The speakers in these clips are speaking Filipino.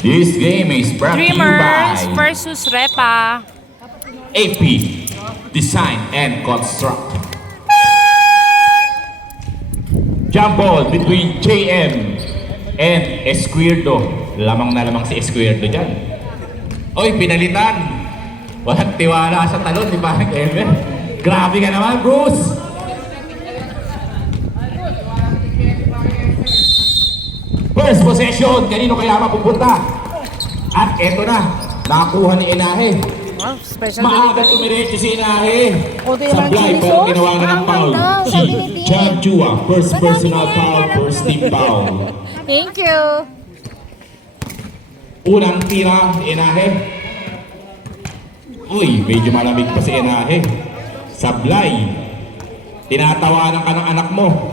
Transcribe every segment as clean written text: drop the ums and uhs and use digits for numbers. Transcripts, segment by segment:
This game is brought to you Dreamers by versus Repa. AP Design and Construct. Jump ball between JM and Esquierdo. Lamang na lamang si Esquierdo dyan. Oy, pinalitan. Walang tiwala sa talon, di ba? Grabe ka naman, Bruce. First possession, kanino kaya mapupunta? At eto na, nakakuha ni Enahe. Wow, special Maaga delivery. tumiretso si Enahe. Kunti naman Sablay, chili pero sauce. ginawa na ng foul. Si John Chua, first personal foul, first team foul. Thank you. Unang tira, Enahe. Uy, medyo malamig pa si Enahe. Sablay, tinatawanan ka ng anak mo.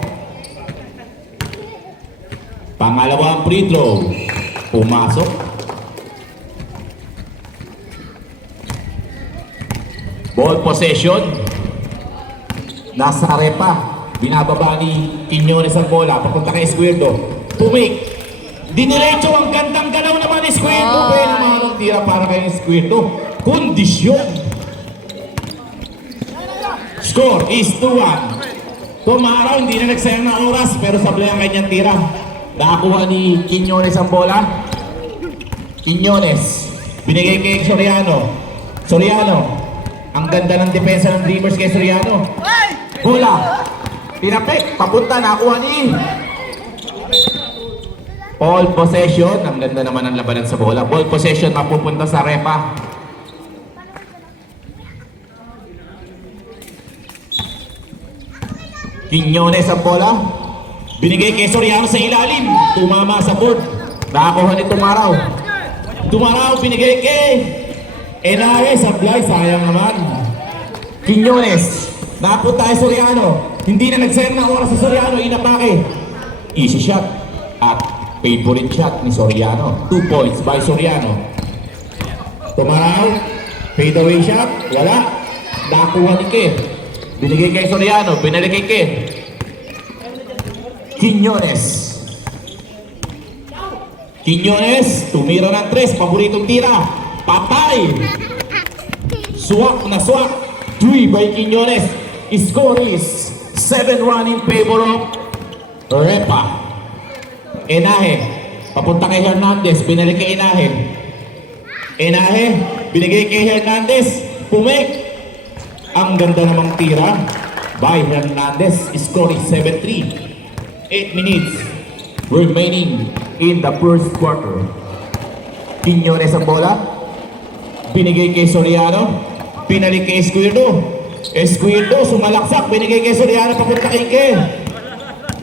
Pangalawang free throw, pumasok. Ball possession, nasa Repa. Binababa ni Quiñones ang bola, papunta kay Esquierdo. Pumik, diniretso ang gandang galaw naman ni Esquierdo. Kaya naman ang tira para kay Esquierdo. Kondisyon. Score is 2-1. Tumaraw, hindi na nagsayang na oras, pero sablay ang kanyang tira. Nakakuha ni Quiñones ang bola. Quiñones, binigay kay Soriano. Soriano, ang ganda ng depensa ng Dreamers kay Soriano. Bola, pinapik, papunta, nakakuha ni Ball possession, ang ganda naman ng labanan sa bola. Ball possession, mapupunta sa Repa. Quiñones ang bola. Binigay kay Soriano sa ilalim. Tumama sa board. Nakakuha ni Tumaraw. Tumaraw, binigay kay Enahe. Sablay, sayang naman. Quiñones. Nakapunta kay Soriano. Hindi na nagsayang ng oras sa Soriano. Inapake. Easy shot. At favorite shot ni Soriano. 2 points by Soriano. Tumaraw. Fade away shot. Wala. Nakakuha ni Ke. Binigay kay Soriano. Binalik kay Ke. Quiñones. Quiñones, tumira ng 3, paboritong tira. Patay. Swak na swak. 3 by Quiñones. Score is 7-1 in favor of Repa. Enahe, papunta kay Hernandez. Binalik kay Enahe. Enahe, binigay kay Hernandez. Pumik. Ang ganda namang tira by Hernandez. Score is 7-3. 8 minutes remaining in the first quarter. Quiñones ang bola. Binigay kay Soriano. Pinalik kay Esquierdo. Esquierdo sumalaksak. Binigay kay Soriano. Papunta kay Ke.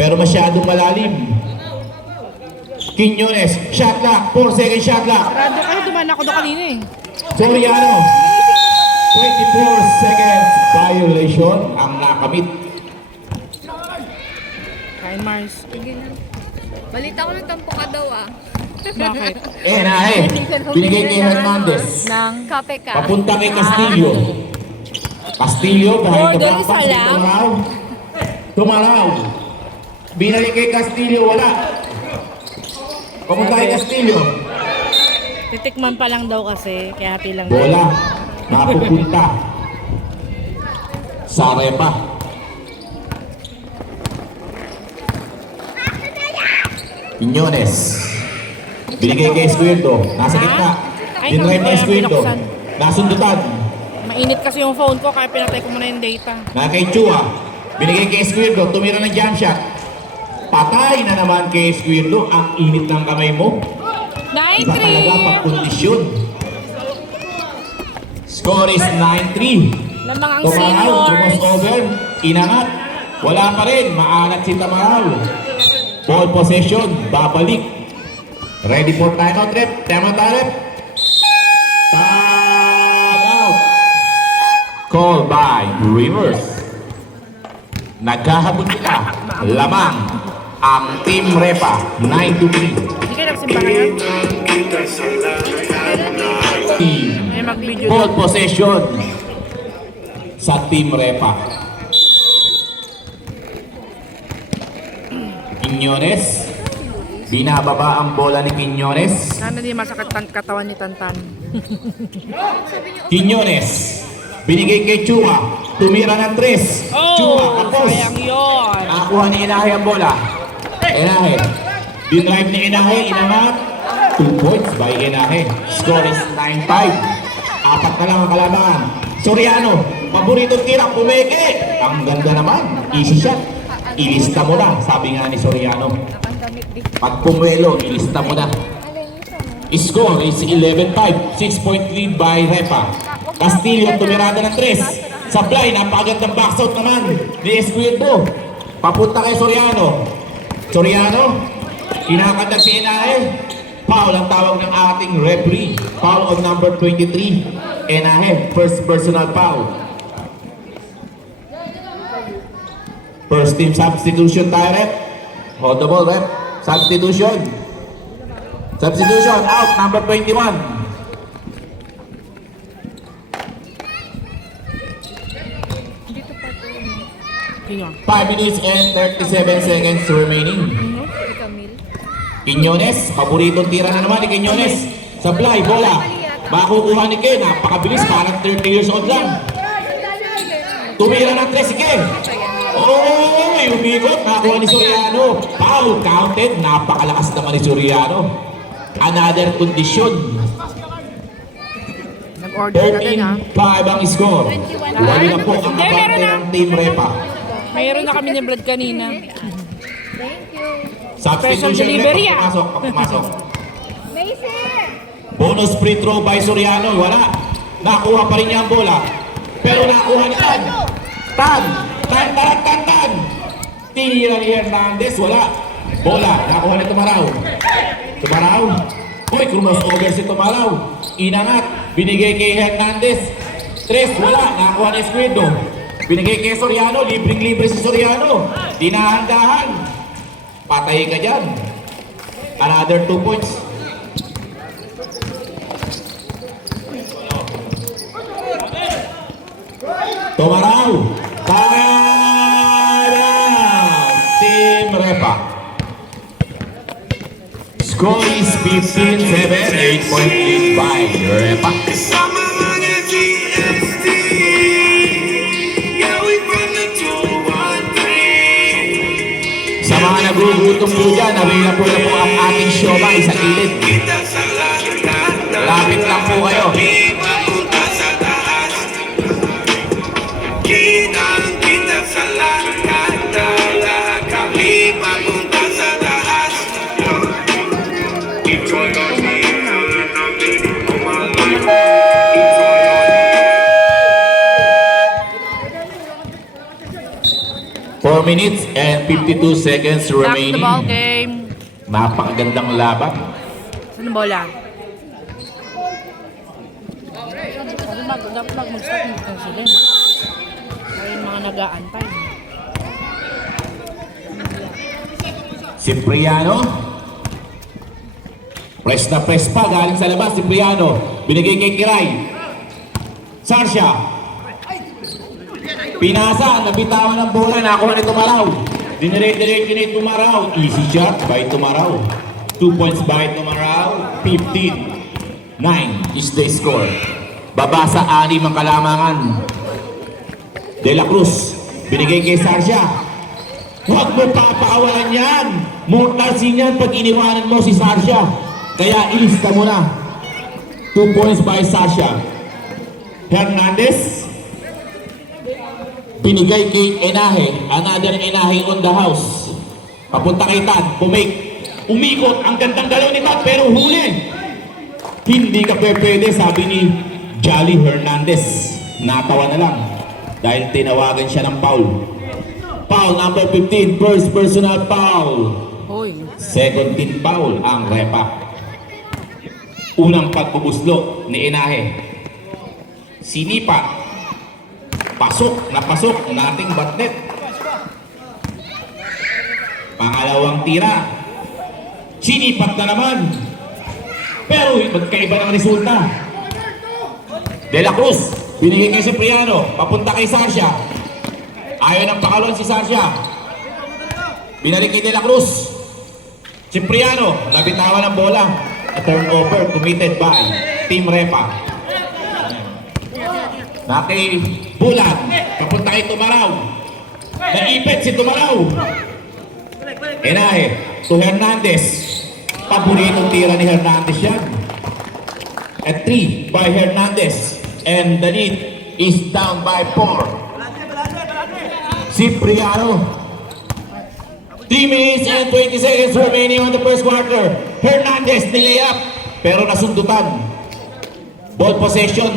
Pero masyadong malalim. Quiñones. Shot clock. 4 second shot clock. Radyo kayo, dumaan ako doon kanina eh. Soriano. 24 seconds violation ang nakamit. Kain Mars. Balita ko ng tampo ka daw ah. Bakit? Enahe. Binigay kay Hernandez. Nang Kape ka. Papunta kay Castillo. Castillo, behind the Order back isa pass, lang. Tumaraw. Tumaraw. Binalik kay Castillo, wala. Papunta kay Castillo. titikman pa lang daw kasi, kaya hati lang. Bola. Napupunta. Sa Repa. Quiñones. Binigay kay Esquierdo. Nasa gitna. Ay, Dinrive na naku, Esquierdo. binuksan. Nasundutan. Mainit kasi yung phone ko, kaya pinatay ko muna yung data. Na kay Chua. Binigay kay Esquierdo. Tumira ng jump shot. Patay na naman kay Esquierdo. Ang init ng kamay mo. Iba talaga pag 9-3! kondisyon. Score is 9-3. Lamang ang Tumaraw. seniors. Over. Inangat. Wala pa rin. Maangat si Tamaraw. Ball possession. Babalik. Ready for timeout rep. Timeout rep. Timeout. Call by Rivers. Naghahabol sila. Lamang ang Team Repa. 9-3. Hindi kayo nagsimba ngayon? Team. May mag-video Ball doon. possession sa Team Repa. Quiñones. Binababa ang bola ni Quiñones. Sana di masakit katawan ni Tantan. Quiñones. Binigay kay Chua. Tumira ng 3. Chua, Oh, tapos. sayang yun. Nakakuha ni Inahe ang bola. Inahe. Dinrive ni Inahe. Inangat. 2 points by Inahe. Score is 9-5. 4 na lang ang kalaban. Soriano. Paboritong tira. Pumeke. Ang ganda naman. Easy shot. Ilista mo na. Sabi nga ni Soriano. Pag pumuelo, ilista mo na. Score is 11-5. 6-point lead by Repa. Castillo tumirada ng 3. Sablay, napakagandang box out naman ni Escueto. Papunta kay Soriano. Soriano, kinakadag si Enahe. Foul ang tawag ng ating referee. Foul on number 23. Enahe, first personal foul. First team substitution tayo, rep. Hold the ball, rep. Substitution. Substitution, out, number 21. Tingnan. 5 minutes and 37 seconds remaining. Quiñones, paboritong tira na naman ni Quiñones. Sablay, bola. Makukuha ni Ken, napakabilis, parang 30 years old lang. Tumira ng 3 si Ken. Oh, may umikot, nakuha ni Soriano. Foul, counted, napakalakas naman ni Soriano. Another condition. Nag-order na din ha. 13-5 ang score. Wali na po ang abante ng Team Repa. Mayroon na kami ni Brad kanina. Substitution Special delivery, ulit, pagpumasok. Macy! Bonus free throw by Soriano, wala. Nakuha pa rin niya ang bola. Pero nakuha ni Tan. Tan. Tinira ni Hernandez, wala. Bola, nakuha ni Tumaraw. Uy, crossover si Tumaraw. Inangat, binigay kay Hernandez. 3, wala. Nakuha ni Escuedo. Binigay kay Soriano, libreng-libre si Soriano. Dinahandahan. Patay ka dyan. Another 2 points. Tumaraw. Team Repa. Score is 15-7. 8-point lead by Repa. Sa mga nagugutom po dyan, available na po ang ating siomay sa gilid. Lapit lang po kayo. Four minutes and 52 seconds Back to remaining. ball game. Napakagandang laban. Saan bola? Dapat mag-start ng sila. Ay yung mga nag-aantay. Cipriano. Press na press pa galing sa labas. Cipriano. Binigay kay Kiray. Sarsha. Pinasa. Nabitawan ng bola. Nakuha ni Tumaraw. Dinirect ni Tumaraw. Easy shot by Tumaraw. 2 points by Tumaraw. 15-9 is the score. Babasa 6 ang kalamangan. De La Cruz. Binigay kay Sarsha. Huwag mo papakawalan yan. Mortal sin yan pag iniwanan mo si Sarsha. Kaya ilista mo na. 2 points by Sarsha. Hernandez. Binigay kay Enahe. Another Enahe on the house. Papunta kay Tad. Umikot. Ang gandang galaw ni Tad pero huli. Hindi ka pwede, sabi ni Jolly Hernandez. Natawa na lang dahil tinawagan siya ng foul. Foul number 15, first personal foul. Hoy. Second team foul ang Repa. Unang pagbubuslo ni Enahe. Sinipa. Pasok nating batnet. Pangalawang tira. Sinipat na naman. Pero magkaiba ng resulta. De La Cruz, binigay kay Cipriano, papunta kay Sarsha. Ayaw ng pakalon si Sarsha. Binalik kay De La Cruz. Cipriano, nabitawan ng bola. A turnover committed by Team Repa. Naki Bulan, papunta kay Tumaraw. Naipit si Tumaraw. Enahe, to Hernandez. Paboritong tira ni Hernandez yan. At 3 by Hernandez. And the lead is down by 4. Cipriano. 3 minutes and 20 seconds remaining on the first quarter. Hernandez nilay up, pero nasundutan. Ball possession,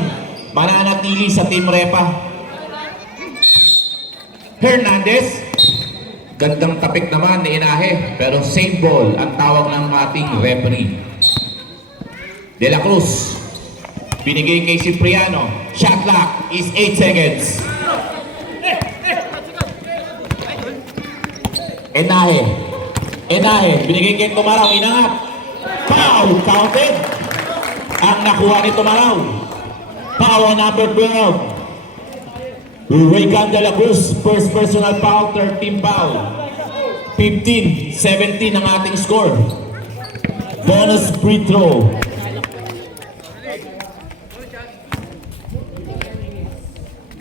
mananatili sa Team Repa. Hernandez, gandang tapik naman ni Inahe, pero same ball ang tawag ng ating referee. De La Cruz, binigay kay Cipriano. Shot clock is 8 seconds. Enahe, binigay kay Tumaraw, inangat. Foul, counted. Ang nakuha ni Tumaraw. Foul number 12. Raycan De La Cruz, first personal foul, 13 foul. 15-17 ang ating score. Bonus free throw.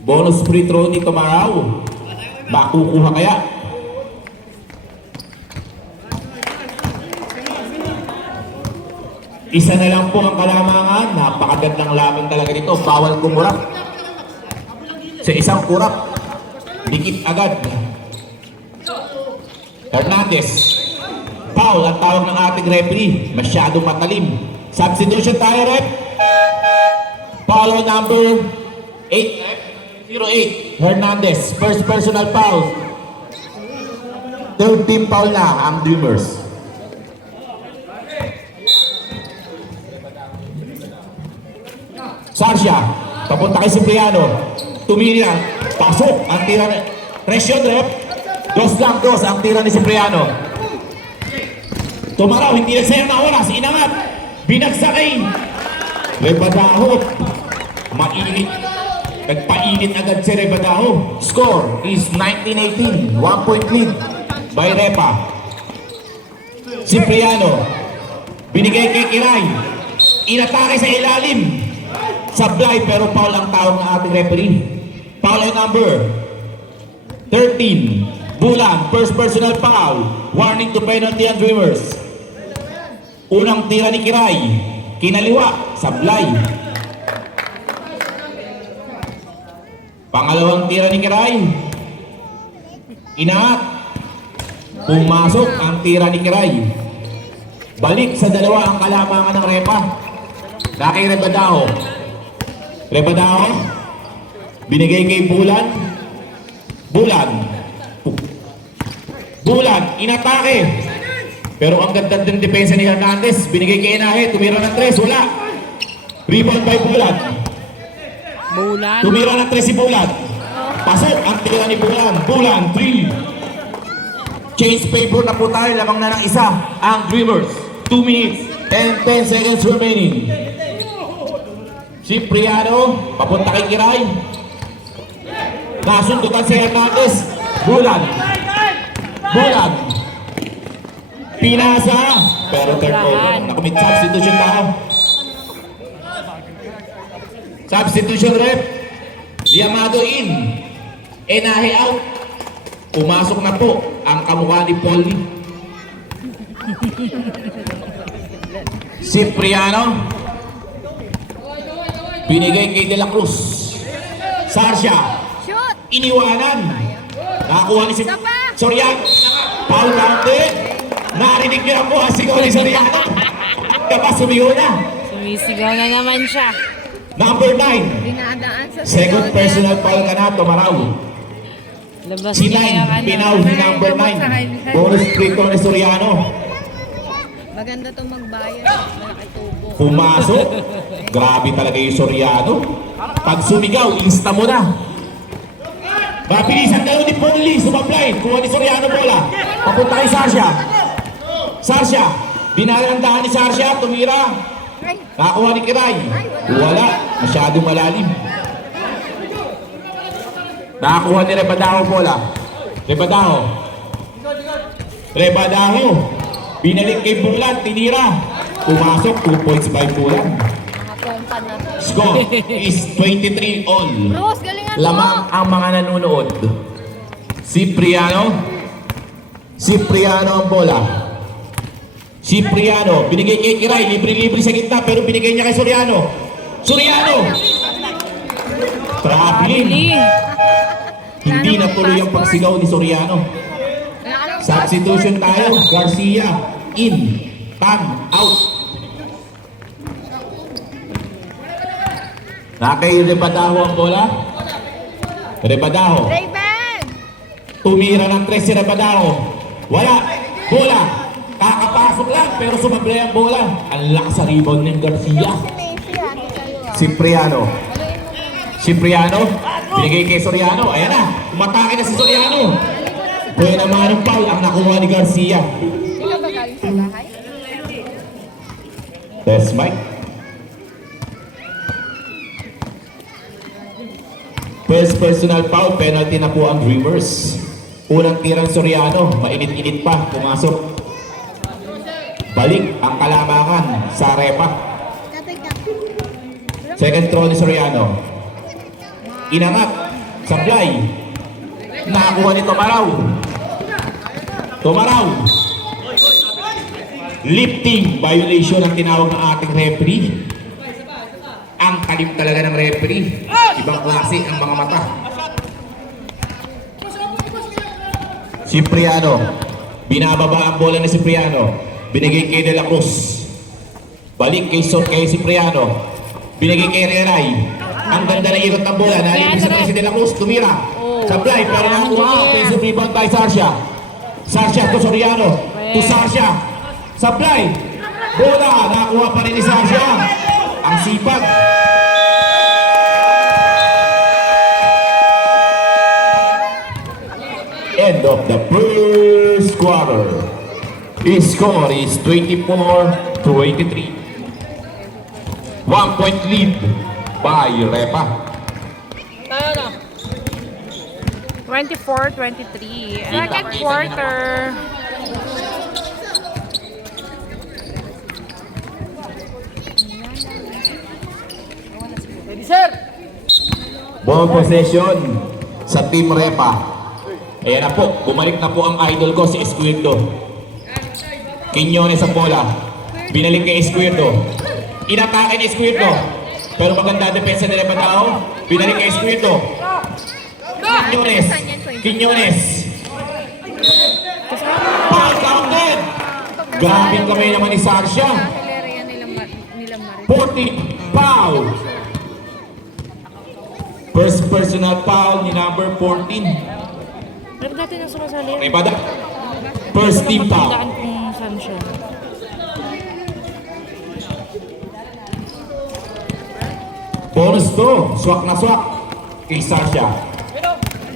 Bonus free throw ni Tumaraw. Makukuha kaya? Isa na lang po ang kalamangan. Napakagandang lamang talaga dito. Bawal kumurap. Sa isang kurap, dikit agad. Hernandez. Foul ang tawag ng ating referee. Masyadong matalim. Substitution tayo, rep. Foul number 08. Hernandez. First personal foul. Third team foul na ang Dreamers. Sarsia, papunta kay Cipriano. Tumira, pasok ang tira ni Presyon, rep. 2-2 ang tira ni Cipriano. Tumaraw, hindi nagsayang na oras. Inangat, binagsakay. Rebadaho, mainit. Nagpainit agad si Rebadaho. Score is 19-18. 1 point lead by Repa. Cipriano, binigay kay Kiray. Inatake sa ilalim. Sablay, pero foul ang tawag ng ating referee. Foul number 13. Bulan, first personal foul. Warning to penalty and Dreamers. Unang tira ni Kiray. Kinaliwa, sablay. Pangalawang tira ni Kiray. Inaat. Pumasok ang tira ni Kiray. Balik sa dalawa ang kalamangan ng Repa. Kay Rebadaho. Rebadaho, binigay kay Bulan. Bulan, inatake. Pero ang ganda ng depensa ni Hernandez. Binigay kay Enahe, tumira ng 3, wala. Rebound by Bulan. Tumira ng 3 si Bulan. Pasok ang tira ni Bulan. Bulan, 3. Change paper na po tayo, lamang na ng isa ang Dreamers. 2 minutes and 10 seconds remaining. Cipriano, papunta kay Kiray. Nasundutan si Hernandez. Bulan. Pinasa. Pero turnover. Nakumit substitution tao. Substitution rep. Diamado in. Enahe out. Pumasok na po ang kamukha ni Polly. Cipriano. Binigay kay De La Cruz. Sarsia. Shoot! Iniwanan. Nakakuha ni si Soriano. Foul counted. Narinig niyo ang buha sigaw ni Soriano. Kapag sumigaw na. Sumisigaw na naman siya. Number 9. Dinadaan sa Second sigaw niya. personal foul ka na, Tumaraw. Labas Si niya yung 9, pinaw ni number 9. Bonus free throw ni Soriano. Maganda itong magbayad. Malaki tubo. Pumasok. Grabe talaga yung Soriano. Pag sumigaw, insta mo na. Mabilis ang dalaw ni Polly. Sumablay. Kuha ni Soriano bola. Papunta kay Sarsia. Binalandahan ni Sarsia. Tumira. Nakakuha ni Kiray. Wala. Masyadong malalim. Nakakuha ni Rebadaho bola. Rebadaho. Binalik kay Bulan, tinira. Pumasok, 2 points by Bulan. Mga pompa na to. Score is 23 all. Rose, galingan mo! Lamang ang mga nanonood. Cipriano ang bola. Cipriano, binigay kay Kiray, libre-libre sa gitna, pero binigay niya kay Soriano. Traveling. Biling. Hindi natuloy ang pagsigaw ni Soriano. Substitution tayo. Garcia, in. Tan, out. Nakay Rebadaho ang bola. Rebadaho. Raven! Tumira ng 3 si Rebadaho. Wala. Bola. Kakapasok lang pero sumablay ang bola. Ang lakas sa rebound ng Garcia. Cipriano. Binigay kay Soriano. Ayan na. Umatake na si Soriano. Kaya naman ang foul ang nakuha ni Garcia. Hindi ka ba galing sa bahay? Test mic. First personal foul, penalty na po ang Dreamers. Unang tirang Soriano, mainit-init pa, pumasok. Balik ang kalamangan sa Repa. Second throw ni Soriano. Inangat, sablay. Nakakuha ni Tomaraw. Lifting violation ang tinawag ng ating referee. Ang talim talaga ng referee. Ibang klase ang mga mata. Cipriano. Binababa ang bola ni Cipriano. Binigay kay De La Cruz. Balik kay Cipriano. Binigay kay Reray. Ang ganda ng ikot ng bola. Nalipin sa si De La Cruz. Tumira. Sablay. Pero nakakuha. Offensive rebound by Sarsia. Sarsia to Soriano. To Sarsia. Sablay. Bola. Nakakuha pa rin ni Sarsia. Ang sipag. End of the first quarter. His score is 24-23. 1 point lead by Repa. 24-23. Second quarter. Ball possession sa Team Repa. Ayan na po, bumalik na po ang idol ko si Escuerdo. Quiñones sa bola. Binalik kay Escuerdo. Inatake ni Escuerdo. Pero maganda depensa ni Rebadao. Binalik kay Escuerdo. Quiñones. Foul counted! Grabe kamay naman ni Sarsia. Hilariya nila Marit. 40 foul. First personal foul ni number 14. Pero dati nang sumasali. Rebada. First team foul. Daan kung saan siya. Bonus to. Swak na swak. Kay Sarsia.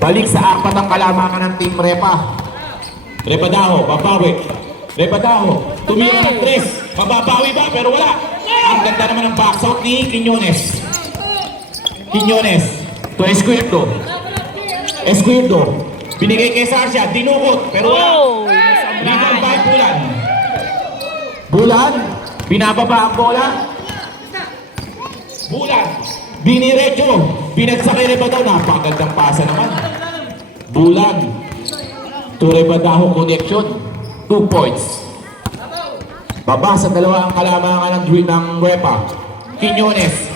Balik sa apat ang kalamangan ng Team Repa. Rebadaho, babawi. Rebadaho, tumira ng 3. Mababawi ba? Pero wala. Ang ganda naman ng box out ni Quiñones. To Escuerdo. Binigay kay Sarsia, dinukot. Pero wala. Oh! Rebound by Bulan. Binababa ang bola. Bulan. Biniretso. Pinagsakay Rebadaho. Napakagandang pasa naman. Bulan. To Rebadaho connection. 2 points. Baba sa dalawa ang kalamangan ng Repa. Quiñones.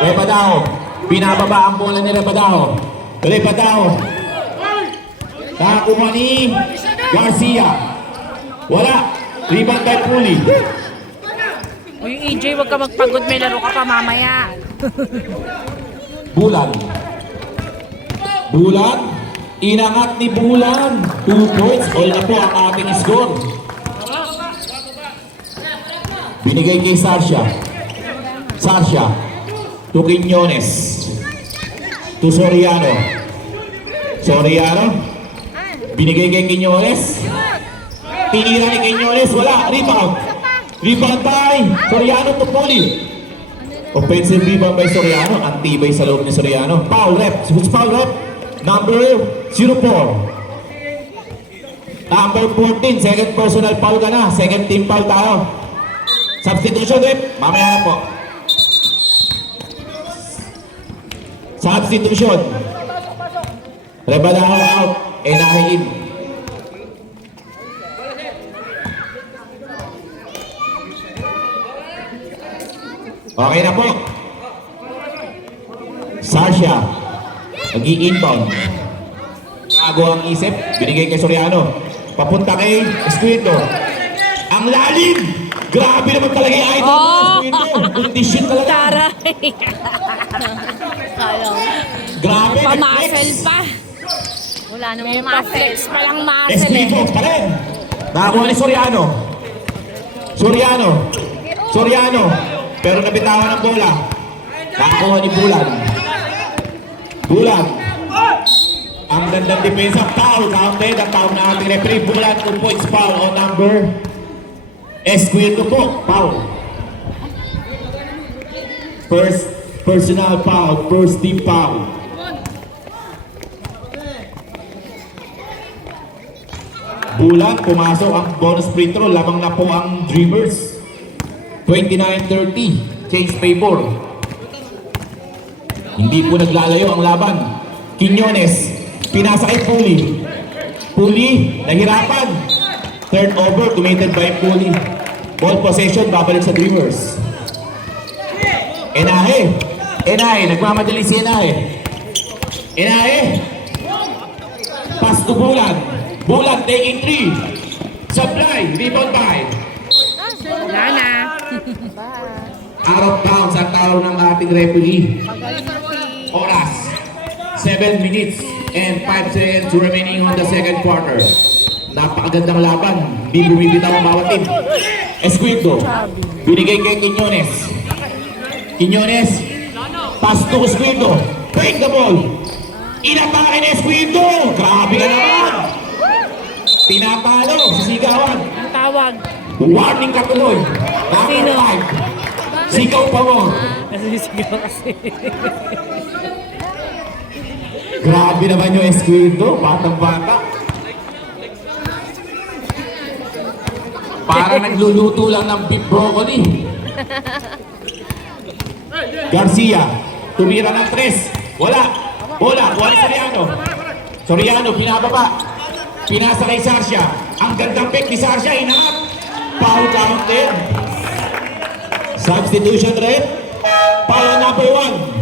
Rebadaho. Binababa ang bola ni Rebadaho. Nakakuha ni Garcia. Wala. Rebound by Puli. Uy, EJ, wag ka magpagod. May laro ka pa mamaya. Bulan. Inangat ni Bulan. 2 points. All na po ang ating score. Binigay kay Sarsia. To Quiñones. To Soriano. Binigay kay Quiñones. Tinira ni Quiñones. Wala. Rebound by Soriano to Poli. Offensive rebound by Soriano. Antibay sa loob ni Soriano. Foul rep. Number 04. Number 14, second personal foul ka na. Second team foul tayo. Substitution rep. Mamaya na po. Substitution. Rebalaho out. Enahe in. Okay na po. Sasha. Nag-i-inbound. Bago ang isip. Binigay kay Soriano. Papunta kay Escuito. Ang lalim! Grabe naman talaga yung idol mo, Escuito. Condition talaga. Taray. Kala ko. Grabe, Pamuscle pa. Wala namang May muscle. pa-flex pa lang muscle Escuito eh. pa rin. Nakakuha ni Soriano. Soriano. Soriano. Pero nabitawan ng bola. Nakakuha ni Bulan. Bulan. Ang gandang depensa. Foul. Counted. Ang foul na ating referee. Bulan. 2 points foul on number. Escuito po. Foul. First personal foul. First team foul. Bulan. Pumasok ang bonus free throw. Lamang na po ang Dreamers. 29-30. Change favor. Hindi po naglalayo ang laban. Quiñones. Pinasa kay Puli. Puli. Nahirapan. Turnover. Committed by Puli. Ball possession. Babalik sa Dreamers. Enahe. Enahe. Nagmamadali si Enahe. Enahe. Pass to Bulan. Bulan taking 3. Supply. Rebound by. Wala na. Out of bounds ang tao ng ating referee. Magaling na si... Oras. 7 minutes and 5 seconds remaining on the second quarter. Napakagandang laban. Hindi bumibitaw ang bawat team. Escuito. Binigay kay Quiñones. Quiñones. Pass to Escuito. Break the ball. Inatake ni Escuito. Grabe ka naman. Tinatalo. Sisigawan. Ang tawag. Warning ka tuloy. Sino? Number 5. Sigaw pa mo. Nasisigaw kasi. Grabe naman yung Escuito. Batang-bata. Parang nagluluto lang ng beef broccoli. Garcia. Tumira ng 3. Wala. Bola. Juan Soriano. Soriano. Pinababa. Pinasa kay Sasha. Ang gandang pick ni Sasha. Inangat. Foul counted. Substitution rate. Foul number 1.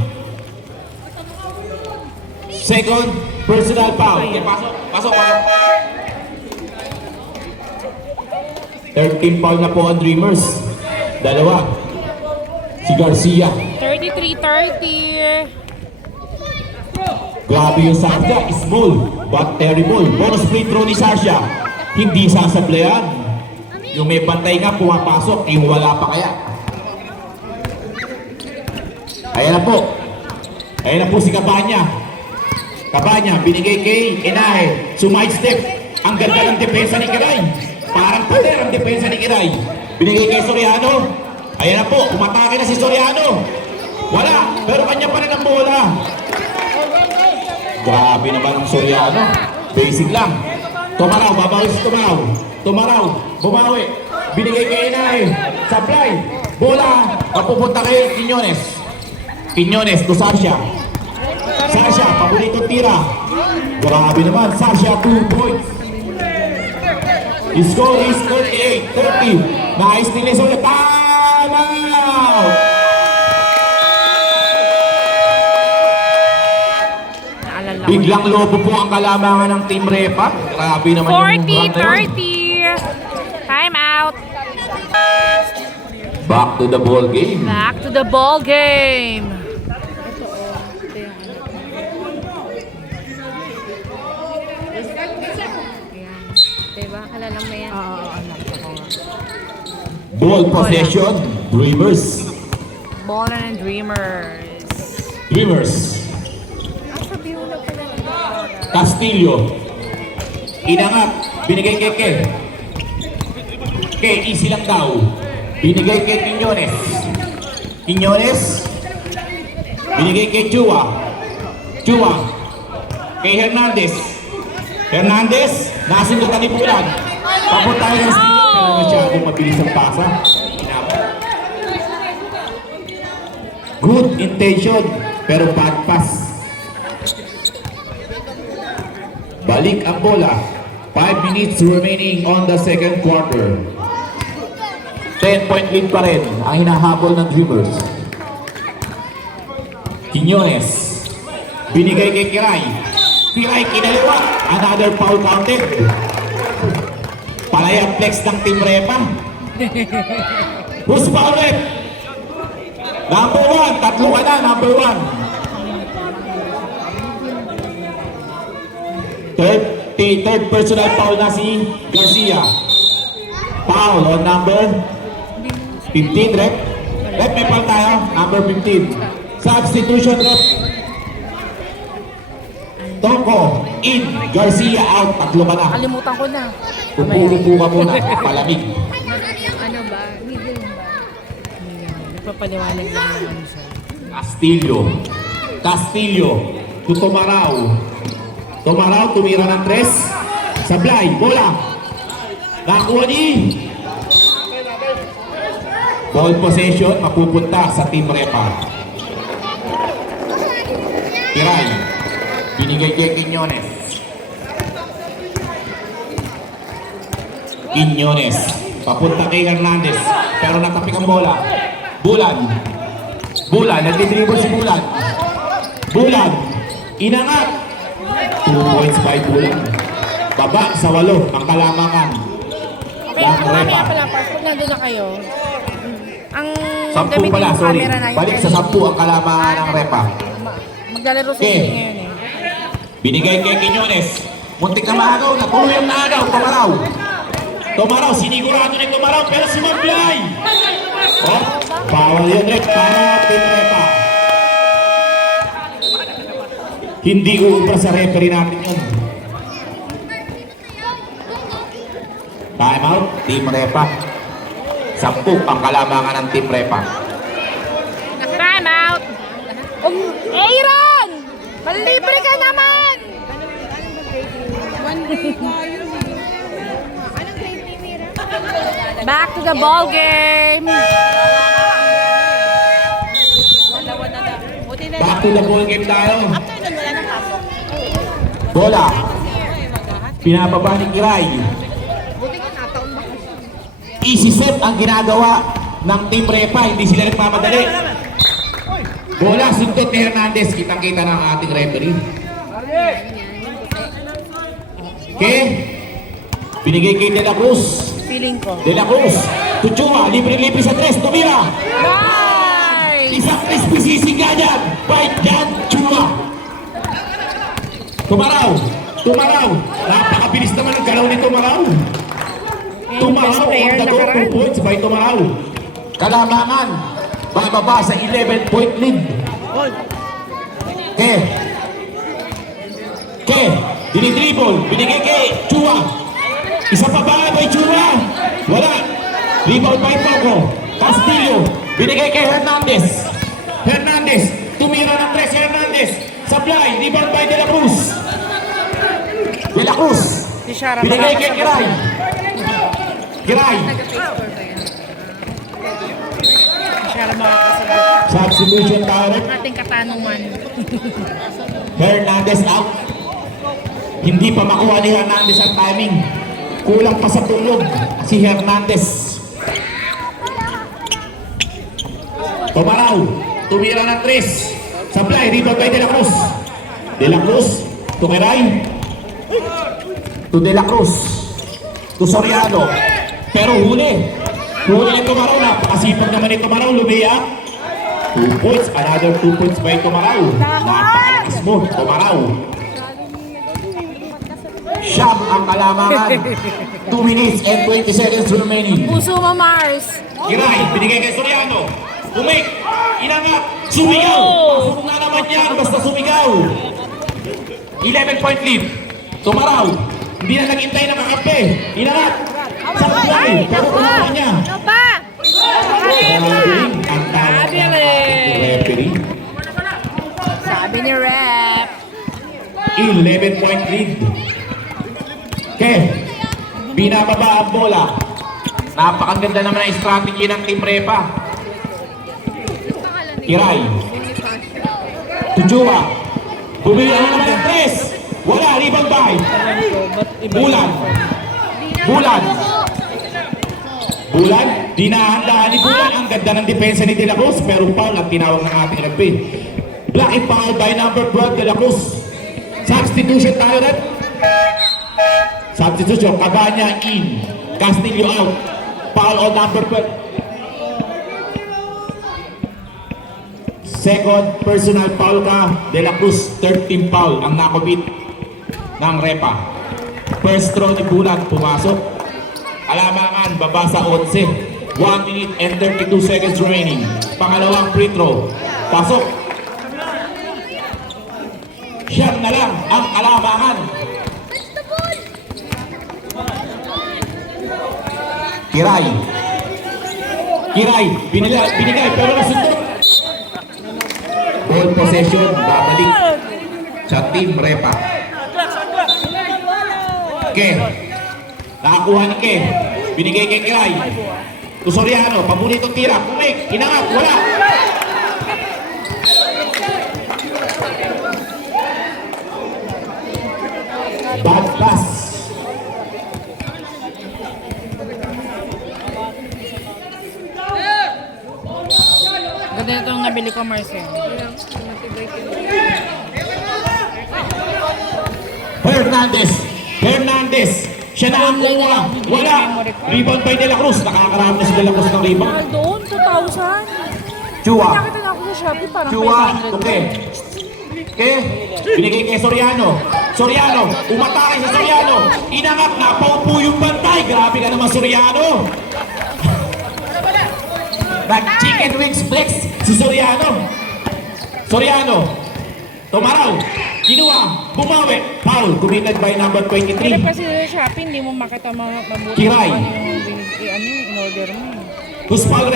Second personal foul. Okay, pasok. Pasok. 13 foul na po ang Dreamers. Dalawa. Si Garcia. 33-30. Grabe yung Sasha. Small but terrible. Bonus free throw ni Sasha. Hindi sasablayan. Yung may bantay nga pumapasok. Yung wala pa kaya. Ayan na po. Ayan na po si Cabanya. Cabanya. Binigay kay Enahe. Sumide step. Ang ganda ng depensa ni Kiray. Parang pader ang depensa ni Kiray. Binigay kay Soriano. Ayan na po. Umatake na si Soriano. Wala. Pero kanya pa rin ang bola. Grabe naman ang Soriano. Basic lang. Tumaraw, babawi si Tumaraw. Tumaraw, bumawi. Binigay kay Enahe. Supply. Bola. Papupunta kay Quiñones. Quiñones to Sasha. Sasha, paborito tira. Grabe naman. Sasha, 2 points. The score is 38-30. Nice nilis ulit. Timeout! Naalala ko. Biglang lobo po ang kalamangan ng Team Repa. Grabe naman yung run na yun. 40-30. Time out. Back to the ball game. Back to the ball game. Diba? Alalang mo yan. Oo, anak ko nga. Ball possession. Dreamers. Baller and Dreamers. Dreamers. Ang sabi mo na pala ng Dora. Castillo. Inangat. Binigay kay Ke. Ke, easy lang daw. Binigay kay Quiñones. Quiñones. Binigay kay Chua. Chua. Kay Hernandez. Hernandez, nasundutan ni Bulan. Papunta ng Castillo, pero masyadong mabilis ang pasa. Good intention, pero bad pass. Balik ang bola. 5 minutes remaining on the second quarter. 10-point lead pa rin ang hinahabol ng Dreamers. Quiñones. Binigay kay Kiray. Kiray kinaliwa. Another foul counted. Palayang flex ng Team Repa. Who's foul rep? Number 1. Tatlo ka na. Number 1. Third personal foul na si Garcia. Foul on number 15, rep. Rep, may foul tayo. Number 15. Substitution, rep. Toko, in. Garcia out. Tatlo ka na. Kalimutan ko na. Upo ka muna. Palamig. Ano ba? Middle ba? Nagpapaliwanag lang naman siya. Castillo. To Tomaraw. Tomaraw, tumira ng 3. Sablay, bola. Nakuha ni. Ball possession, mapupunta sa Team Repa. Kiray. Binigay kay Quiñones. Quiñones. Papunta kay Hernandez. Pero natapik ang bola. Bulan. Nagdidribble si Bulan. Inangat. 2 points by Bulan. Baba sa 8 ang kalamangan. Mamaya pala, pag nandun na kayo, ang 10 pala, yung sorry. camera na yung Balik sa 10 ang kalamangan ng Repa. maglalaro sa Okay. ngayon eh. Binigay kay Quiñones. Muntik na maagaw. Natuloy ang naagaw. Tomaraw. Sinigurado ni Tomaraw. Pero si Mablay. Oh, bawal yun, Rep. Para Team Repa. Hindi uubra sa referee natin yun. Time out. Team Repa. 10 ang kalamangan ng Team Repa. Time out! Aaron! Malibre ka naman! One day tayo. Anong grade ni Mira? Back to the ball game! Back to the ball game tayo. After nun, wala nang pasok. Bola. Pinababa ni Kiray. Buti ka nataon ba? Easy set ang ginagawa ng Team Repa. Hindi sila nagmamadali. Bola, suntot ni Hernandez. Kitang-kita ng ating referee. Okay. Binigay kay De La Cruz. Feeling ko. De La Cruz. Tuchua. Libre-libre sa 3. Tumira. Nice! Isang crispy sisig ganyan. By Jan Chua. Tumaraw. Napakabilis naman ang galaw ni Tumaraw. Tumaraw on the go. 2 points by Tumaraw. Kalamangan. Bababa sa 11-point lead. Dinidribble. Binigay kay Chua. Isa pa ba by Chua? Wala. Rebound by Poco. Castillo. Binigay kay Hernandez. Tumira ng 3 Hernandez. Sablay. Rebound by De La Cruz. Si Shara Binigay kay Kiray. Shara makakasagot. Substitution tayo. Ating katanungan. Hernandez out. Hindi pa makuha ni Hernandez ang timing. Kulang pa sa tulog si Hernandez. Tomaraw. Tumira ng 3. Sablay. Rebound by De La Cruz. To Kiray. To De La Cruz. To Soriano. Pero huli ni Tomaraw. Napakasipag naman ni Tomaraw. Lumiyak. 2 points. Another 2 points by Tomaraw. Napakalakas mo, Tomaraw. Siyam ang kalamangan. 2 minutes and 20 seconds remaining. Puso mo, Mars! Kiray, binigay kay Soriano. Umik, inangat, sumigaw. Pasok na naman yan, basta sumigaw. 11-point lead. Tomaraw, hindi na naghintay na kakampi. Inangat. Sablay, pero kumakuha niya. Ano ba? Ang tawag ng ating referee. Sabi ni Rep. 11-point lead. Binababa ang bola. Napakaganda naman ang strategy ng Team Repa. Kiray. Tujua. Bumili ang naman ng 3. Wala, rebound by. Bulan. Dinahandaan ni Bulan. Ang ganda ng depensa ni De La Cruz. Pero foul ang tinawag ng ating rugby. Blocking foul by number 12, De La Cruz. Substitution tayo rin. Substitution, Cabanya in. Castillo out. Foul on number 12. Second personal foul ka, De La Cruz. 13 foul ang nakobit ng Repa. First throw ni Bulan, pumasok. Alamangan, babasa 11. 1 minute and 32 seconds remaining. Pangalawang free throw. Pasok. Siyam na lang ang alamangan. Kiray, binigay, pero nasundot. Ball possession, babalik sa Team Repa. Nakakuha ni Ke. Binigay kay Kiray. Soriano, paboritong tira. Kumik, inangap, wala. Bad pass. Ganda ito yung nabili ko, Marcel. Hernandez. Siya na ang kumuha. Wala. Rebound by De La Cruz. Nakakarami na si De La Cruz ng rebound. Doon, 2,000. Chua. Nakita na ako sa Shopee, parang Chua. 500. Okay. Binigay kay Soriano. Umatake sa Soriano. Inangat na. Paupo yung bantay. Grabe ka naman, Soriano. Nag-chicken wings flex si Soriano. Tumaraw. Kinuha. Bumawi. Foul. Committed by number 23. Pero kasi sa Shopee, hindi mo makita mabuti Kiray. kung ano yung in-order mo. Who's foul?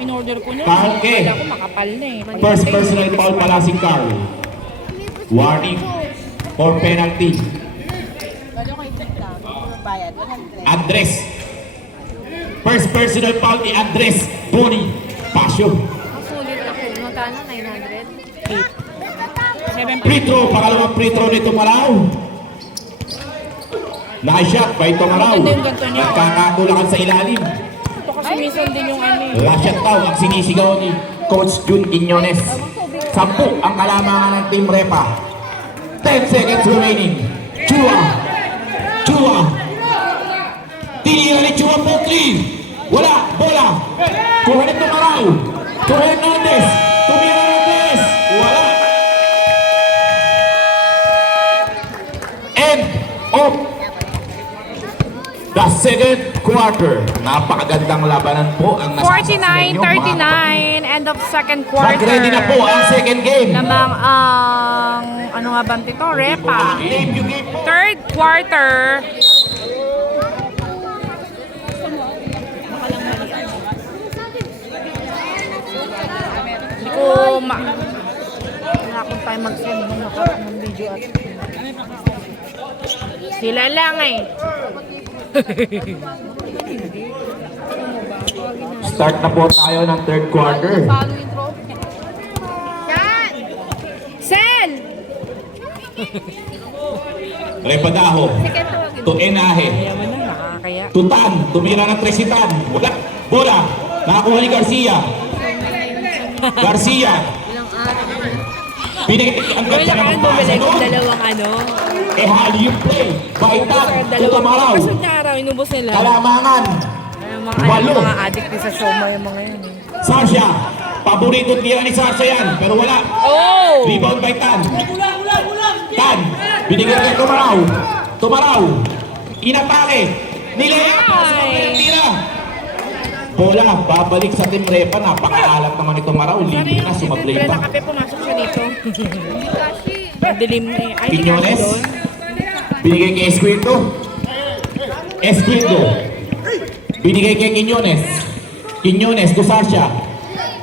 In-order ko na. Okay. Wala ko makapal na eh. First personal foul pala si Carl. Warning or penalty. Andres. First personal foul ni Andres Boni Pasio. Sulit ako. Magkano? 900? 7 Free throw, pangalawang free throw ni Tumaraw. Naka-shot by Tumaraw. Maganda yung ganito niya. Nagkakatulakan sa ilalim. Ito kasi minsan din yung ano eh. Last shot daw ang sinisigaw ni Coach Jun Quiñones. 10 ang kalamangan ng Team Repa. 10 seconds remaining. Chua. Tinira ni Chua po 3. Wala, bola. Kuha ni Tumaraw. Kuha Hernandez. Tumira Hernandez. Wala. End of the second quarter. Napakagandang labanan po ang nasasaksihan nyo, mga kapatid. 49-39, end of second quarter. Mag-ready na po ang second game. Namang ang, ano nga bang ito? Repa. Game yung game po. Third quarter. Hindi ko wala akong tayo mag-send nung nakaraan ng video at sila lang eh. Start na po tayo ng third quarter. Sel! Repadaho. To Enahe. Ayaman na, nakakaya. Tutan. Tumira ng Tresitan. Wala. Bola. Nakakuha ni Garcia. Binigay ang ganda ng pasa doon. Dalawang ano. Hali yung play. Baitan. Tumaraw. Kasod na araw, inubos nila. Kalamangan. Walo. Mga addict din sa Soma yung mga yun. Sasha. Paborito tira ni Sasha yan. Pero wala. Oh! Rebound by Tan. Binigyan kay Tumaraw. Inatake. Nilayap. Tira. Bola, babalik sa Team Repa. Napakaalat naman ni Tumaraw. Libre na, sumablay Wala pa. na kape, pumasok siya dito. Madilim na eh. Ay, hindi ka Quiñones. doon. Binigay kay Esquito. Binigay kay Quiñones to Sasha.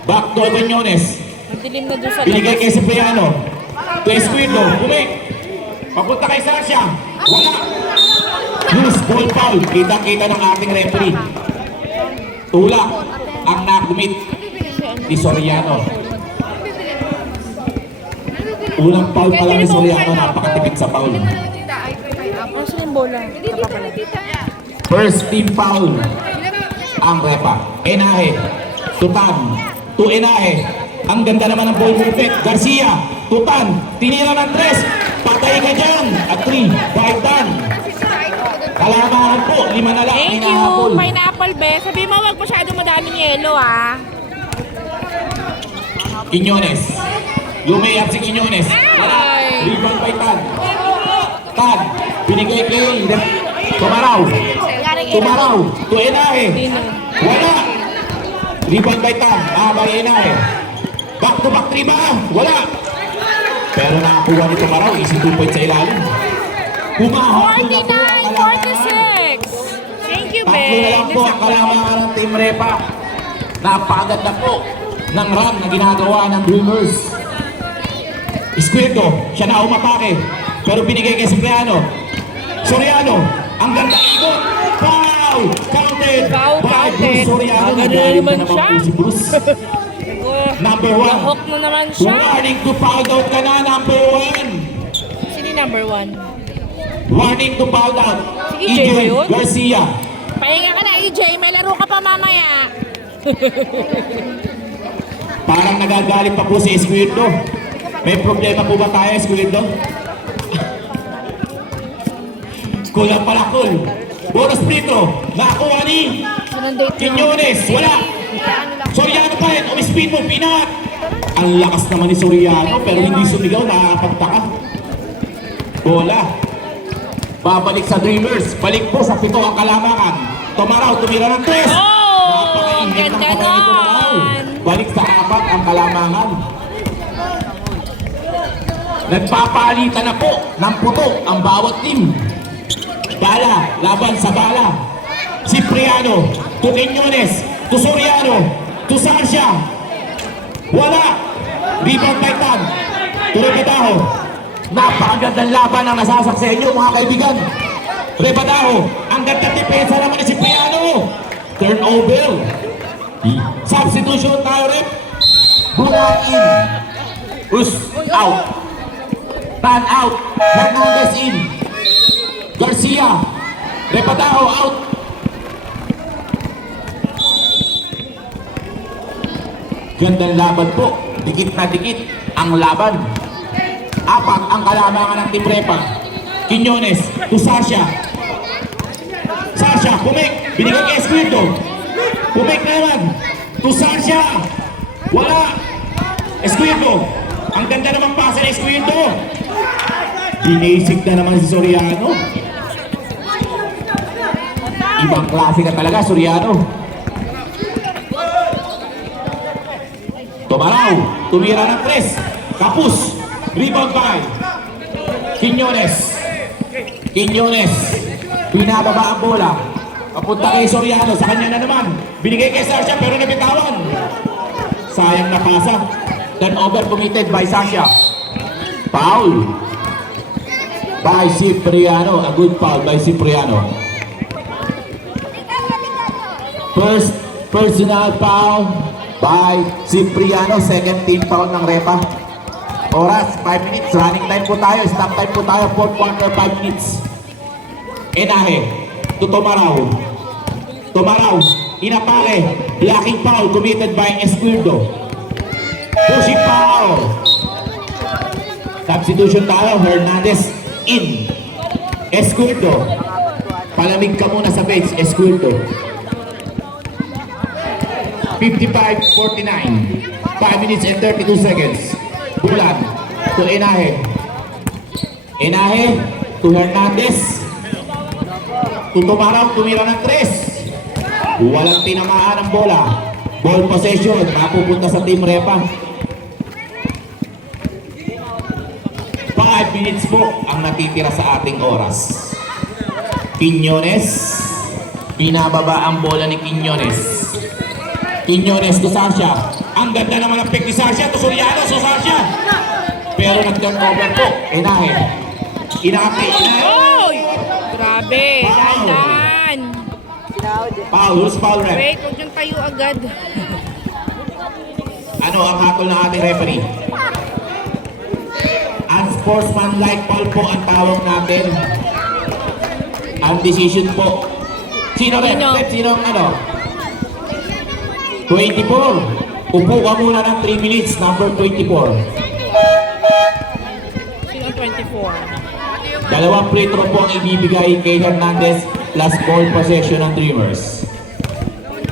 Back to Quiñones. Madilim na doon sa Binigay kay Cipriano. To Esquito. Bumik. Papunta kay Sasha. Wala. Loose ball foul. Kita-kita ng ating referee. Tulak ang nakumit ni Soriano. Unang foul pa lang ni Soriano, napakatipid sa foul. Nasaan yung bola? First team foul ang repa. Enahe, Tutan, to Enahe. Ang ganda naman ng ball movement. Garcia, Tutan, tinira ng 3. Patay ka dyan. At 3, Baitan. Kalamangan po, 5 na lang. Thank you, Hinahabol. pineapple be. Sabi mo, wag masyadong madaming yelo, ah. Quiñones. Lumayap si Quiñones. Ay! Rebound by Tan. Tan, binigay kay Tumaraw. Tumaraw, to Enahe. Wala. Rebound by Tan. By Enahe. Back to back 3 ba? Wala. Pero nakakuha ni Tumaraw, easy 2 points sa ilalim. Humahapon na po ang kalamangan. 49-46. Thank you, be. Tatlo na lang po ang kalamangan ng Team Repa. Napakaganda po ng run na ginagawa ng Dreamers. Escuerdo, siya na umapake. Pero binigay kay Soriano. Soriano, ang ganda ikot. Foul! Counted! Foul, by counted. Bruce Soriano. Agad na Nagalit naman na naman siya. po si Bruce. Number 1. Nahok na naman siya. Warning to foul out ka na, number 1. Sino yung number 1? Warning to foul out. Si EJ ba yun? Garcia. Pahinga ka na, EJ. May laro ka pa mamaya. Parang nagagalit pa po si Escuerdo. May problema po ba tayo, Escuerdo? Kulang pala, Kul. Bonus Prito. Nakakuha ni Quiñones. Wala. Soriano pa rin. Umispin mo, pinat. Ang lakas naman ni Soriano, pero hindi sumigaw, nakakapagtaka. Bola. Babalik sa Dreamers. Balik po sa 7 ang kalamangan. Tumaraw, tumira ng 3. Oh! Napakainit ng Ganda kamay ni Tumaraw. nun. Balik sa 4 ang kalamangan. Nagpapalitan na po ng puto ang bawat team. Bala, laban sa bala. Cipriano, to Quiñones, to Soriano, to Sarcia. Wala. Rebound by Tan. To Rebadaho. Napakagandang laban ang nasasaksihan nyo, mga kaibigan. Rebadaho, ang gandang depensa naman ni Cipriano. Turnover. Substitution tayo rin. Bulang in. Us out. Tan out. Hernandez in. Garcia. Repataho out. Gandang laban po. Dikit na dikit ang laban. 4 ang kalamangan ng Team Repa. Quiñones to Sarcia. Sarcia, pumik. Binigay kay Escuerdo. Pumik naman. To Sarcia. Wala. Escuerdo. Ang ganda naman pasa ni Escuerdo. Binisig na naman si Soriano. Ibang klase ka talaga, Soriano. Tumaraw. Tumira ng 3. Kapus. Rebound by Quiñones. Quiñones. Pinababa ang bola. Papunta kay Soriano. Sa kanya na naman. Binigay kay Sarcia pero nabitawan. Sayang na pasa. Turnover committed by Sarcia. Foul by Cipriano. A good foul by Cipriano. First personal foul by Cipriano. Second team foul ng Repa. Oras, 5 minutes. Running time po tayo. Stop time po tayo. 4th quarter, 5 minutes. Enahe. To Tumaraw. Tumaraw. Inapale. Blocking foul committed by Escuerdo. Pushing foul. Substitution tayo. Hernandez in. Escuerdo. Palamig ka muna sa bench. Escuerdo. 55-49. 5 minutes and 32 seconds. Bulan to Enahe. Enahe to Hernandez. To Tumaraw, tumira ng 3. Walang tinamaan ang bola. Ball possession, mapupunta sa Team Repa. 5 minutes po ang natitira sa ating oras. Quiñones. Pinababa ang bola ni Quiñones. Quiñones to Sarcia. Ang ganda naman ang pick ni Sarcia to Soriano. So Sarcia. Pero nag-turnover po. Enahe. Inaki. Enahe. Oy! Grabe Grabe, dahan-dahan. Foul, who's foul ref? Wait, huwag niyang tayo agad. Ano ang hatol ng ating referee? Unsportsmanlike foul po ang tawag natin. Ang decision po. Sino ref? Sino? Ref, sino ang ano? 24. Upo ka muna ng 3 minutes, number 24. Sino ang 24? Dalawang free throw po ang ibibigay kay Hernandez plus ball possession ng Dreamers.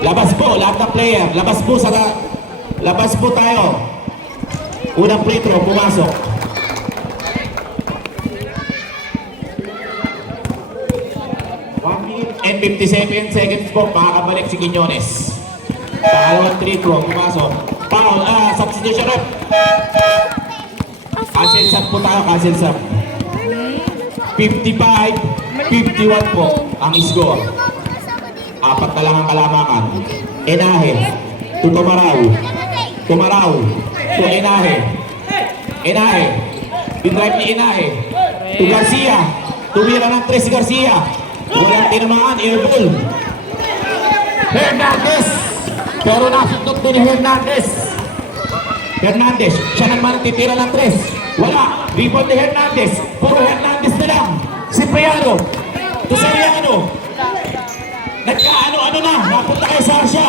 Labas po, lahat ng player. Labas po tayo. Unang free throw, pumasok. And 57 seconds po, makakabalik si Quiñones. Pangalawang free throw, pumasok. Foul, substitution ref. Cancel sub po tayo, cancel sub. 55-51 po ang score. Apat na lang ang kalamakan. Enahe, to Tumaraw. Tumaraw, to Enahe. Enahe, dinrive ni Enahe. To Garcia, tumira ng 3 si Garcia. Walang tinamaan, airball. Hernandez, pero nasundot din ni Hernandez. Hernandez, siya naman ang titira ng 3. Wala, rebound ni Hernandez. Puro Hernandez na lang. Cipriano, to Soriano. Nagkaano-ano na, napunta kay Sasha.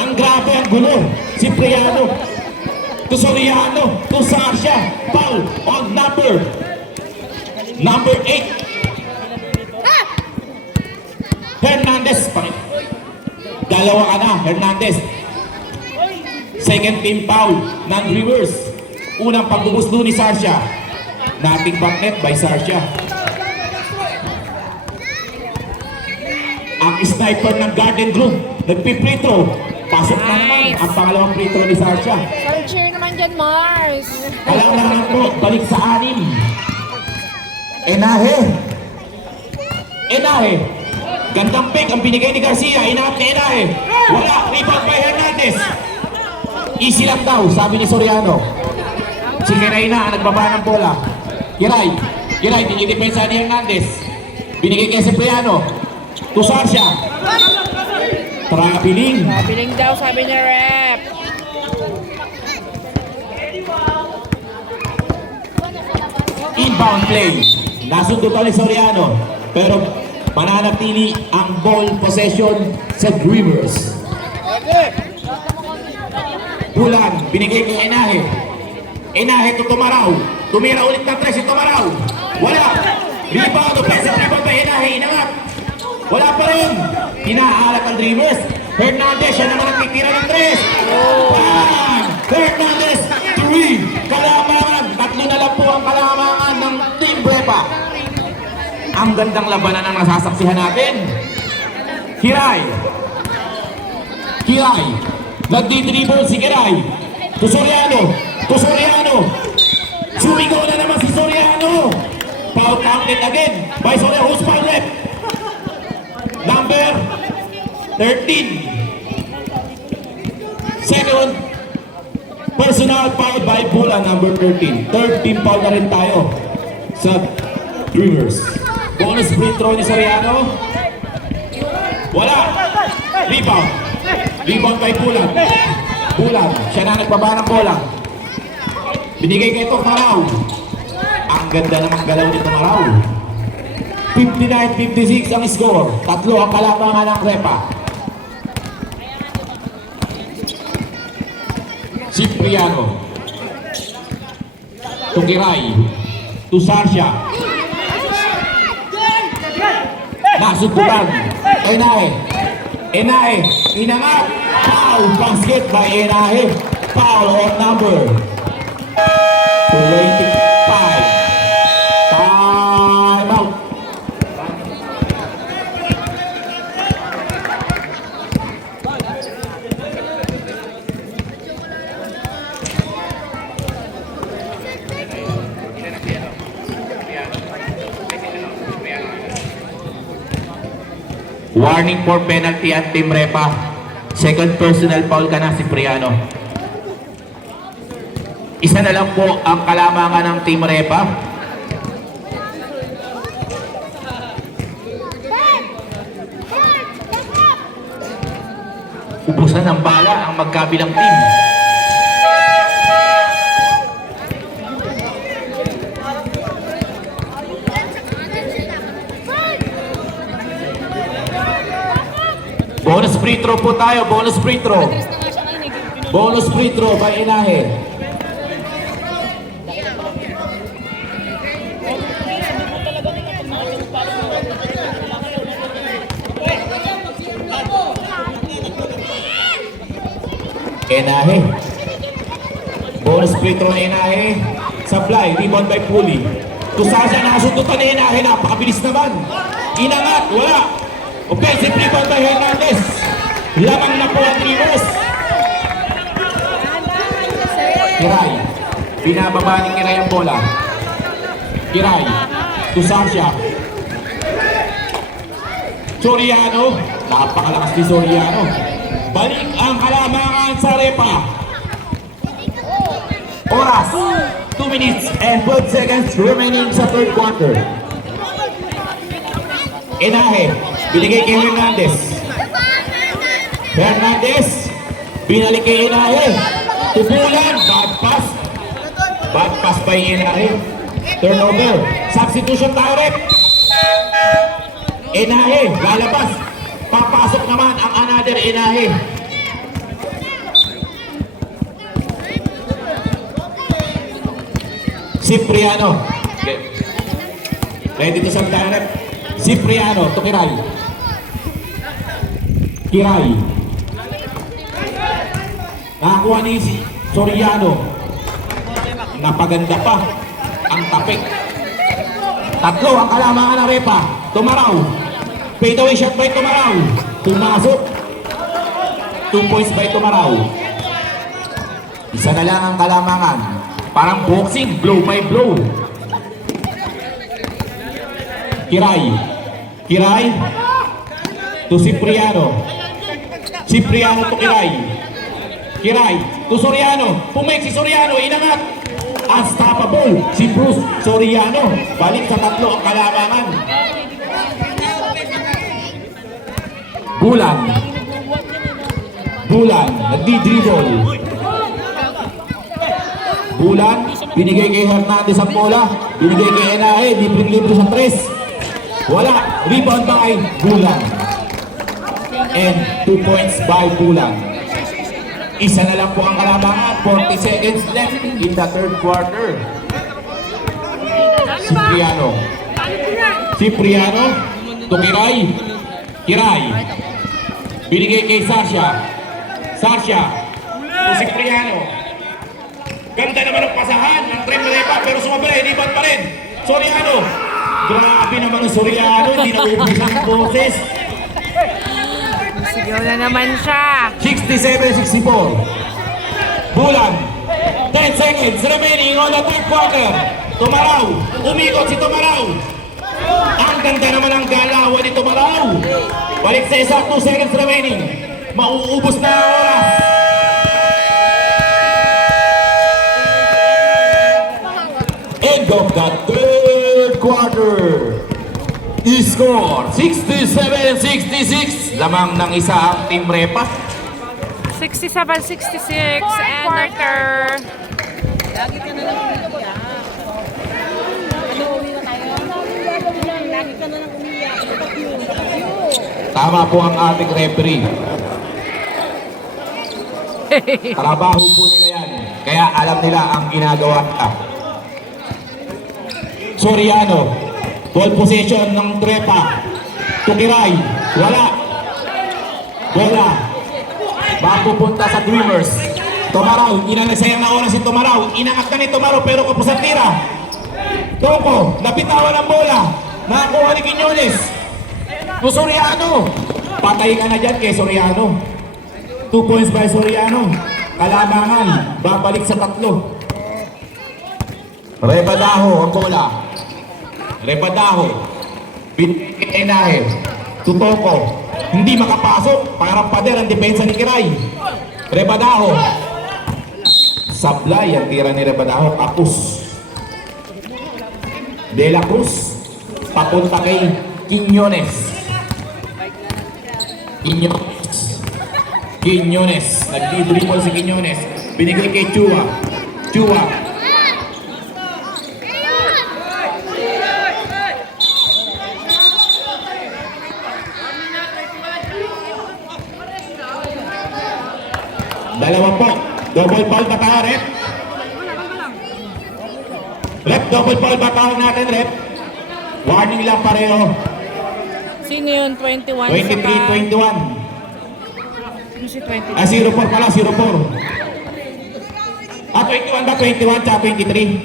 Ang grabe, ang gulo. Cipriano, to Soriano, to Sasha. Foul on number 8. Hernandez, dalawa ka na, Hernandez. Second team foul, non-reverse. Unang pagbubuslo ni Sasha. Nothing but net by Sasha. Ang sniper ng Garden Group, nagpi-free throw. Pasok na naman ang pangalawang free throw ni Sasha. Cheer naman dyan, Mars. Kailangan po, balik sa 6. Enahe. Enahe. Gandang pick ang binigay ni Garcia. Inaap ni Enahe. Wala. Rebound by Hernandez. Easy lang daw, sabi ni Soriano. Si Kiray na ang nagbaba ng bola. Kiray. Kiray, dinidepensa ni Hernandez. Binigay kay Cipriano. To Sasha. Traveling. Mabiling daw, sabi ni Rep. Inbound play. Nasundutan ni Soriano. Pero mananatili ang ball possession sa Dreamers. Bulan, binigay kay Enahe. Enahe to Tumaraw. Tumira ulit ng 3 si Tumaraw. Wala. Rebound, offensive rebound kay Enahe. Inangat. Wala pa rin. Inaalat ang Dreamers. Hernandez, siya naman ang titira ng 3. Bang! Hernandez, 3. Kalamangan. 3 na lang po ang kalamangan ng Team Brepa. Ang gandang labanan ang nasasaksihan natin. Kiray. Kiray. Nagdi-dribble si Kiray. To Soriano. To Soriano. Sumigaw na naman si Soriano. Foul counted again by Soriano. Who's foul left? Number 13. Second personal foul by Bulan, number 13. Third team foul na rin tayo sa Dreamers. Bonus free throw ni Soriano. Wala. Rebound. Rebound by Bulan. Bulan. Siya na nagbaba ng bola. Binigay kay Tumaraw. Ang ganda namang galaw ni Tumaraw. 59-56 ang score. 3 ang kalamangan ng Repa. Cipriano. Tukiray. To Sasha. Nasutukan. Enahe. Enahe. Inangat. Foul. Basket by Enahe. Foul on number 25. Time out. Warning for penalty at Team Repa. Second personal foul ka na, Cipriano. Isa na lang po ang kalamangan ng Team Repa. Ubusan ng bala ang magkabilang team. Bonus free throw po tayo, bonus free throw. Bonus free throw by Inahe. Inahe. Bonus free throw na Inahe. Supply, rebound by Puli. Tusasa nakasundutan ni Inahe, napakabilis naman. Inangat, wala. Offensive rebound by Hernandez. Lamang na po ang Rivers. Kiray. Binababa ni Kiray ang bola. Kiray. Tusasya. Soriano. Napakalakas ni Soriano. Balik ang kalamangan sa Repa. Oras. 2 minutes and 12 seconds remaining sa third quarter. Inahe. Binigay kay Hernandez. Hernandez. Binalik kay Inahe. Tubulan. Bad pass. Bad pass by Inahe. Turnover. Substitution tayo rep. Inahe. Lalabas. Papasok naman ang another Inahe. Cipriano. Okay. Ready to sub tayo rep. Cipriano to Kiray. Kiray. Nakakuha ni Soriano. Napaganda pa ang tapik. Tatlo ang kalamangan ng Repa. Tumaraw. Fade away shot by Tumaraw. Tumasok. 2 points by Tumaraw. Isa na lang ang kalamangan. Parang boxing, blow by blow. Kiray. Kiray to Cipriano. Cipriano to Kiray. Kiray to Soriano. Pumake si Soriano. Inangat. Unstoppable. Si Bruce Soriano. Balik sa tatlo ang kalamangan. Bulan. Bulan. Nagdi-dribble. Bulan. Binigay kay Hernandez ang bola. Binigay kay Enahe. Libre-libre sa 3. Wala. Rebound by Bulan. And 2 points by Bulan. Isa na lang po ang kalamangan. 40 seconds left in the third quarter. Cipriano. Cipriano to Kiray. Kiray. Binigay kay Sasha. Sasha to Cipriano. Ganda naman ang pasahan ng Trem Repa pero sumabay. Rebound pa rin. Soriano. Grabe naman ang Soriano. Hindi na ubusan ang boses. Sigaw na naman siya. 67-64. Bulan. 10 seconds remaining on the third quarter. Tumaraw. Umikot si Tumaraw. Ang ganda naman ang galawan ni Tumaraw. Balik sa isa. 2 seconds remaining. Mauubos na ang oras. End of the third quarter. I-score 67-66. Lamang ng isa ang Team Repa. 67-66 and after Lagi ka na lang umiyak. Ano, uwi na tayo? Lagi ka na lang umiyak. Tama po ang ating referee. Trabaho po nila yan. Kaya alam nila ang ginagawa nila. Soriano. Ball possession ng Trepa. Tukiray. Wala. Bola. Bago punta sa Dreamers. Tumaraw. Inanasayang na oras si Tumaraw. Inangat na ni Tumaraw pero kapos ang tira. Toko. Napitawan ang bola. Nakakuha ni Quiñones. Soriano. Patay ka na dyan kay Soriano. 2 points by Soriano. Kalamangan. Babalik sa tatlo. Rebadaho ang bola. Rebadaho. Enahe. Tutoko. Hindi makapasok. Parang pader ang depensa ni Kiray. Rebadaho. Sablay ang tira ni Rebadaho. Kapus. De La Cruz. Papunta kay Quiñones. Quiñones. Quiñones. Nag-dribble si Quiñones. Binigay kay Chua. Chua. Dalawa po. Double foul ba tayo, Rep? Rep, double foul ba tayo natin, Rep? Warning lang pareho. Sino yun? 21? 23-21. Sino si 23? 0-4 pala, 0-4. 21 ba? 21 tsaka 23.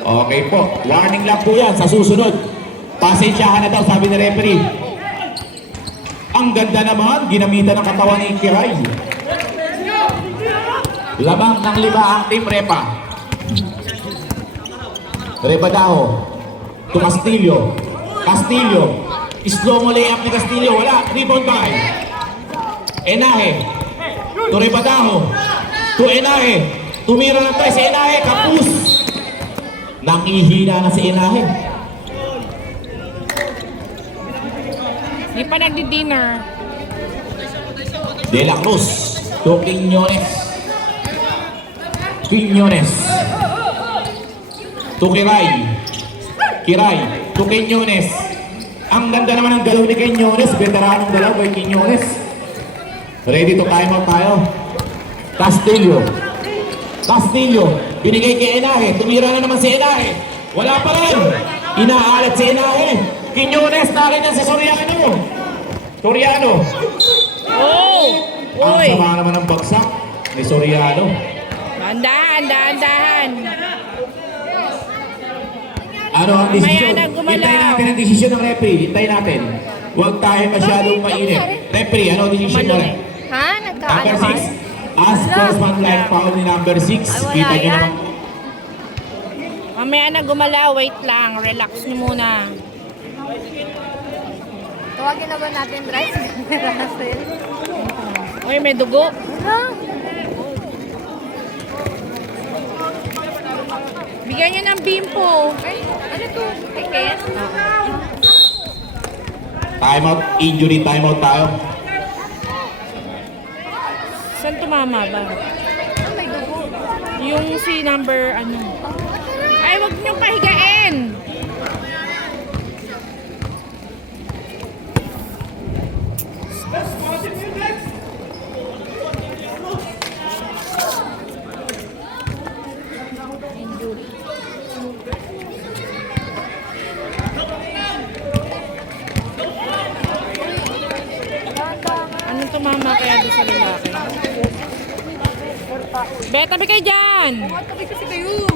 Okay po. Warning lang po yan sa susunod. Pasensyahan na daw, sabi ni referee. Ang ganda naman, ginamitan ng katawan ni Kiray. Lamang ng 5 ang team Repa. Repa daw. To Castillo. Castillo. Slow mo layup ni Castillo. Wala. Rebound by Enahe. To Repa daw. To Enahe. Tumira ng 3 si Enahe. Kapus. Nakihina na si Enahe. Di pa nagdi-dinner. De La Cruz. To Quiñones. Quiñones. To Kiray. Kiray. To Quiñones. Ang ganda naman ng galaw ni Quiñones. Veteranong galaw kay Quiñones. Ready to time out tayo. Castillo. Castillo. Binigay kay Enahe. Tumira na naman si Enahe. Wala pa rin. Inaalat si Enahe. Quiñones. Nakin yan si Soriano. Soriano. Oh! Ang Uy! sama naman ng bagsak ni Soriano. Dahan. Ano ang desisyon? Mamaya na gumalaw. Hintayin natin ang desisyon ng referee. Hintayin natin. Huwag tayo masyadong mainit. Referee, ano ang desisyon mo? Malunod. Ha? Number Nagkaano 6. As first like foul ni number 6. wala Kita nyo yan. naman. Mamaya na gumalaw. Wait lang. Relax nyo muna. Tawagin na ba natin rice? Russell? Uy, may dugo. Ha? Bigyan nyo ng bimpo. Ay, ano to? Ticket? Time out. Injury time out tayo. Saan tumama ba? Ah, may dugo. Yung si number ano. Ay, wag nyo pahigain. Anong tumama kaya doon sa lalaki? Bet, tabi kayo dyan! Tabi kasi kayo.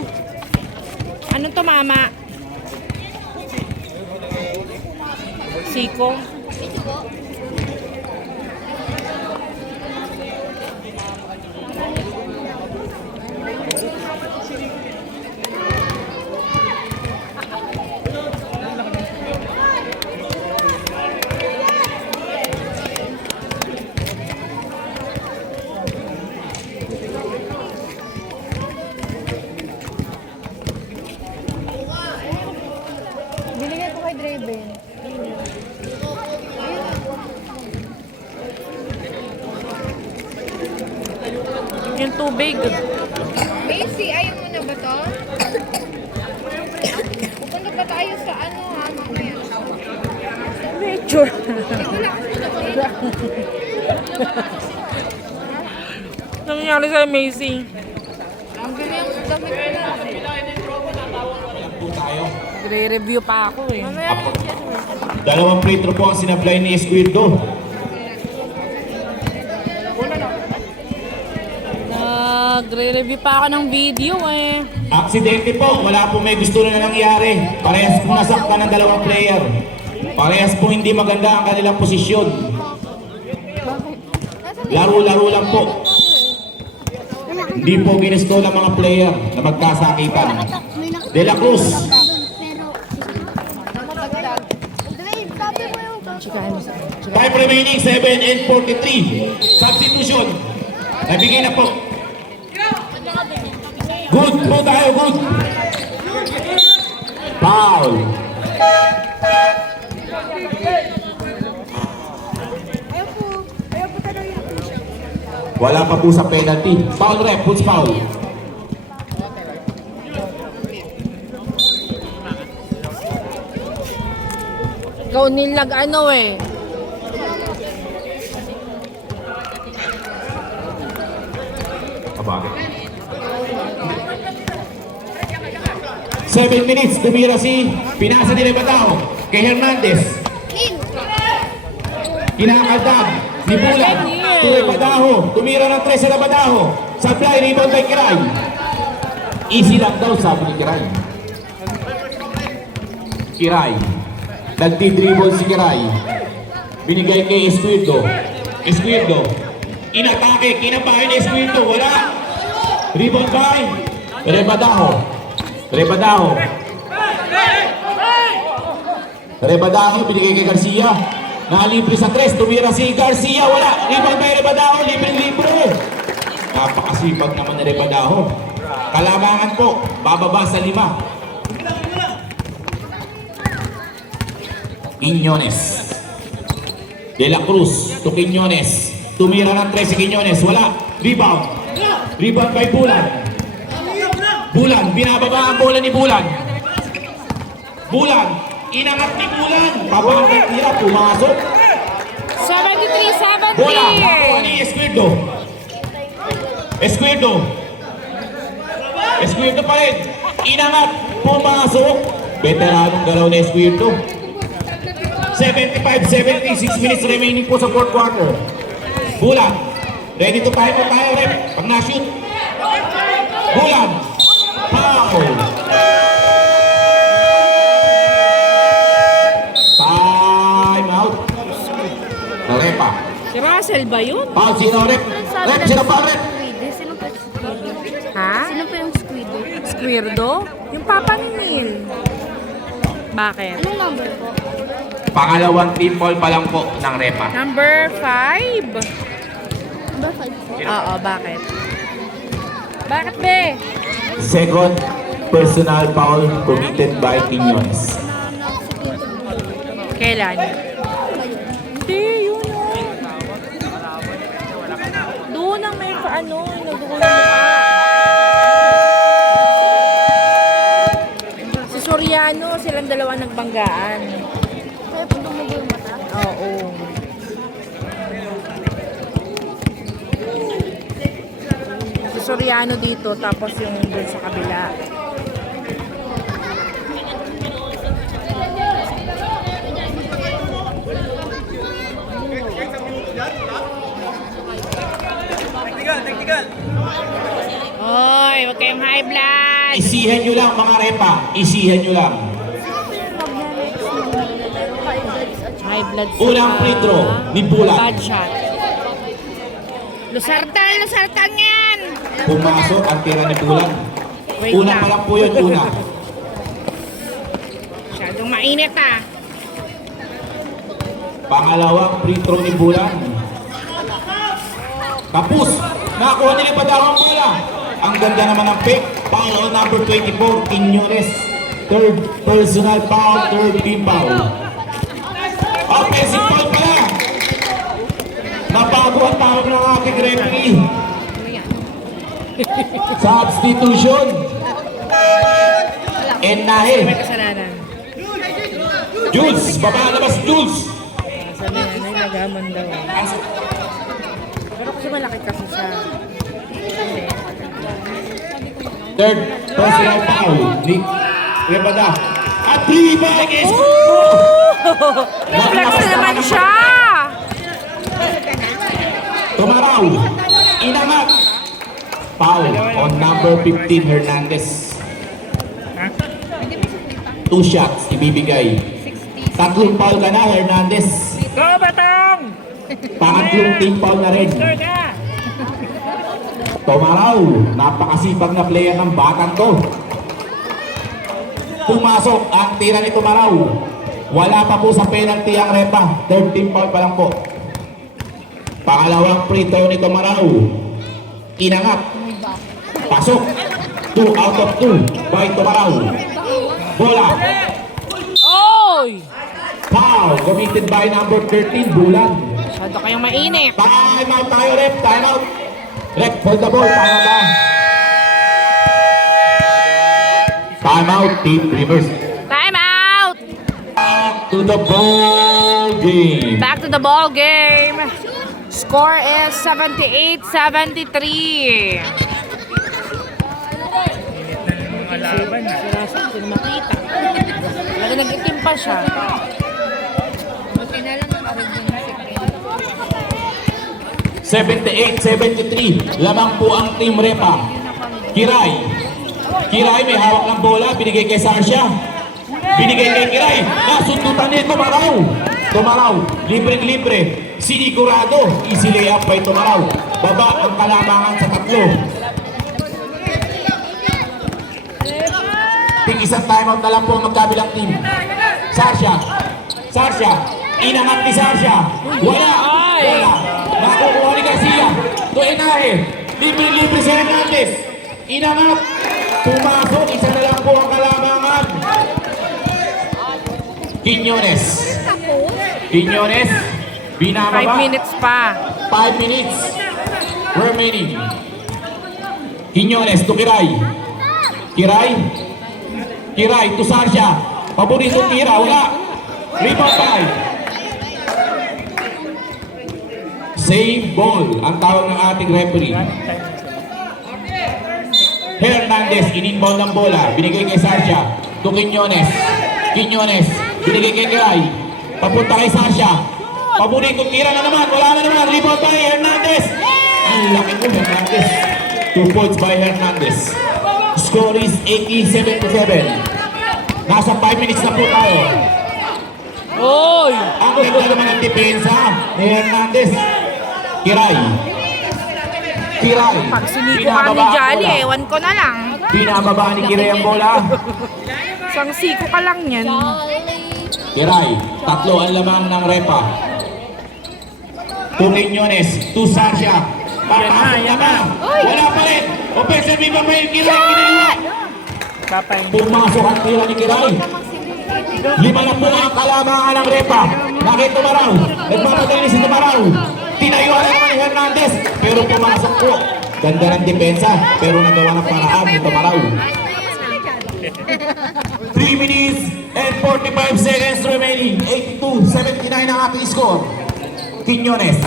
Anong tumama? Siko? Binigay ko kay Draven. Yung tubig. Macy, ayaw mo na ba to? Pupunta ba tayo sa ano ha? Mamaya. Picture. Nangyari sa Macy. Ang galing ang damit ko na. Po tayo. Re-review pa ako eh. Mamaya. Dalawang free throw po ang sinablay ni Esquirdo. Nagre-review pa ako ng video eh. Aksidente po. Wala po may gusto na nangyari. Parehas po nasaktan ng dalawang player. Parehas po hindi maganda ang kanilang posisyon. Laro-laro lang po. Hindi po ginusto ng mga player na magkasakitan. De La Cruz. Matagdag. Dave, sabi mo yung Time remaining 7 and 43. Substitution. Nabigay na po. Good po tayo, good. Foul. Ayaw po. Wala pa po sa penalty. Foul ref, puts foul. Ikaw nilag ano eh. Abagay. 7 minutes, tumira si pinasa ni Rebatao kay Hernandez. Kinakaldab ni Bulan to Rebataho. Tumira ng 3 sa Rebataho. Supply, rebound kay Kiray. Easy lang daw, sabi ni Kiray. Kiray. Nagtidribble si Kiray. Binigay kay Escuirdo. Escuirdo. Inatake, kinabahay ni Escuirdo. Wala. Rebound by Rebataho. Rebataho. Rebataho, binigay kay Garcia. Nalibre sa 3, tumira si Garcia. Wala. Rebound by Rebataho. Libre-libre. Napakasipag naman ni Rebataho. Kalamangan po. Bababa sa 5. Quiñones. De la Cruz to Quiñones. Tumira ng 3 si Quiñones. Wala. Rebound. Rebound by Bulan. Bulan. Binababa ang bola ni Bulan. Bulan. Inangat ni Bulan. Pabangkat nila. Pumasok. 73-70. Bola. Nakuha ni Escuirdo. Escuirdo. Escuirdo pa rin. Inangat. Pumasok. Veteranong galaw ni Escuirdo. 75-70, 6 minutes remaining po sa 4th quarter. Bulan. Ready to time po tayo, rep. Pag na-shoot. Bulan. Foul. Time out. Repa. Si Russell ba yun? Foul, sino rep? Rep, sino pa rep? Sino po yung squid? Ha? Sino po yung squid? Squirdo? Yung papa ni Neil. Bakit? Anong number po? Pangalawang team ball pa lang po ng Repa. Number 5. Number 5 po. Oo, bakit? Bakit be? Second personal foul committed by Quiñones. Kailan? Hindi, yun o. Doon ang may ano, nagugulo pa. Si Soriano, silang dalawa nagbanggaan. Kaya po dumugo yung mata? Oo. Si Soriano dito, tapos yung doon sa kabila. Hoy, huwag kayong high blood. Isihan nyo lang mga Repa. Isihan nyo lang. High blood sa... Unang free throw ni Bulan. Bad shot. Lusartan yan! Pumasok ang tira ni Bulan. Wait Una lang. pa lang po yun, una. Masyadong mainit ah. Pangalawang free throw ni Bulan. Kapus! Nakakuha nila pa daw ang bola. Ang ganda naman ng pick. Foul on number 24, Quiñones. Third personal foul, third team foul. Offensive foul pala. Nabago ang tawag ng aking referee. Substitution. May Enahe. kasalanan. Jules, babalabas Jules. Sabi nga, may nagaman daw. Pero kasi malaki kasi siya. Third personal foul, Nick Rebada. At 3 by Flex na naman siya! Tumaraw. Inangat. Foul on number 15, Hernandez. 2 shots ibibigay. Tatlong foul ka na, Hernandez. Go, Batang! Pangatlong team foul na rin. Tumaraw. Napakasipag na player ng batang to. Pumasok ang tira ni Tumaraw. Wala pa po sa penalty ang Repa. Third team foul pa lang po. Pangalawang free throw ni Tumaraw. Inangat. Pasok. 2 out of 2 by Tumaraw. Bola. Oy! Foul committed by number 13, Bulan. Masyado kayong mainit. Time out tayo, ref. Time out. Rec, hold the ball. Tama ba? Time out, Team Dreamers. Time out! Back to the ball game. Back to the ball game. Score is 78-73. Mga laban. Si Russell, hindi na makita. Lagi nag-itim pa siya. Buti na lang nakaroon na si Chris. 78-73. Lamang po ang Team Repa. Kiray. Kiray may hawak ng bola. Binigay kay Sarsha. Binigay kay Kiray. Nasundutan niya Tumaraw. Tumaraw. Libre-libre. Sinigurado. Easy layup by Tumaraw. Baba ang kalamangan sa tatlo. Ting isang timeout na lang po ang magkabilang team. Sarsha. Sarsha. Inangat ni Sarsha. Wala. Wala. Nakukuha ni Garcia. Tuinahe. Libre-libre si Hernandez. Inangat. Pumasok. Isa na lang po ang kalamangan. Quiñones. Quiñones. 5 Binababa. minutes pa. 5 minutes remaining. Quiñones to Kiray. Kiray. Kiray to Sarsha. Paborito tira. Wala. Rebound by. Save ball ang tawag ng ating referee. Hernandez, in-inbound ng bola. Binigay kay Sarsha. To Quiñones. Quiñones. Binigay kay Kiray. Papunta kay Sarsha. Paborito tira na naman. Wala na naman. Rebound by Hernandez. Ang laki ko Hernandez. 2 points by Hernandez. Score is 80-77. Nasa 5 minutes na po tayo. Oy! Ang ganda naman ang depensa ni Hernandez. Kiray. Kiray. Pag siniko ka ni Binababa ang Jolly, bola. ewan ko na lang. Binababa ni Kiray ang bola. Isang siko ka lang yan. Kiray. Tatlo ang lamang ng Repa. To Quiñones. To Sarsha. Papasok naman. Wala pa rin. Offensive rebound by Kiray. Kinaliwa. Papain. Pumasok ang tira ni Kiray. 5 na po ang kalamangan ng Repa. Nakita Tumaraw. Nagmamadali si Tumaraw. Tinayuan naman ni Hernandez. Pero pumasok po. Ganda ng depensa. Pero nagawa ng paraan ni Tumaraw. 3 minutes and 45 seconds remaining. 82-79 ang ating score. Quiñones.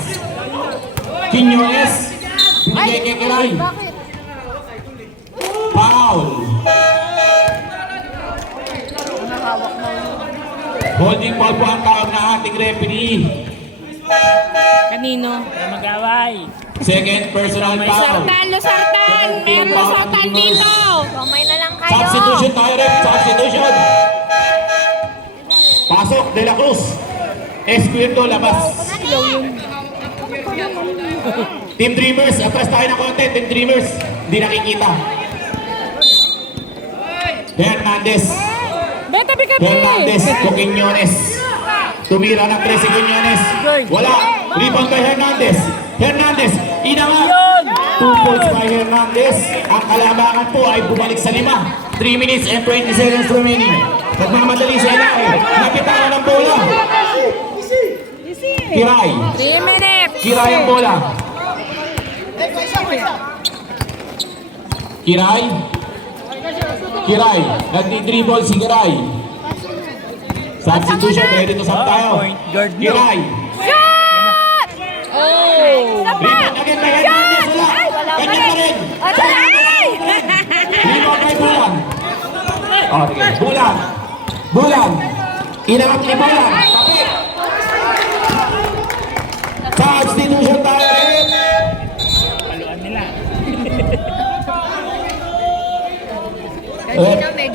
Quiñones. Binigay kay Kiray. Foul. Holding ball po ang tawag na ating referee. Kanino? Para mag-away. Second personal foul. Losartan! Meron Losartan dito! Kamay na lang kayo. Substitution tayo, ref. Substitution. Pasok, De La Cruz. Esquierdo, labas. Team Dreamers, atras tayo ng konti. Team Dreamers, hindi nakikita. Hernandez. Beta Hernandez to Quiñones. Tumira ng 3 si Quiñones. Wala. Rebound by Hernandez. Hernandez, inangat. 2 points by Hernandez. Ang kalamangan po ay bumalik sa 5. 3 minutes and 20 seconds remaining. Nagmamadali sa Elay. Napitawan ng bola. Kiray. 3 minutes! Kiray ang bola. Kiray. Kiray. Nagdi-dribble si Kiray. Substitution. Ready to sub tayo. Point guard nyo. Kiray. Shot! Oh! Rebound again by Hernandez. Wala. Ganyan pa rin. Rebound by Bulan. O, sige. Bulan. Bulan. Inangat ni Bulan. Kapit. Substitution tayo. Paluan nila.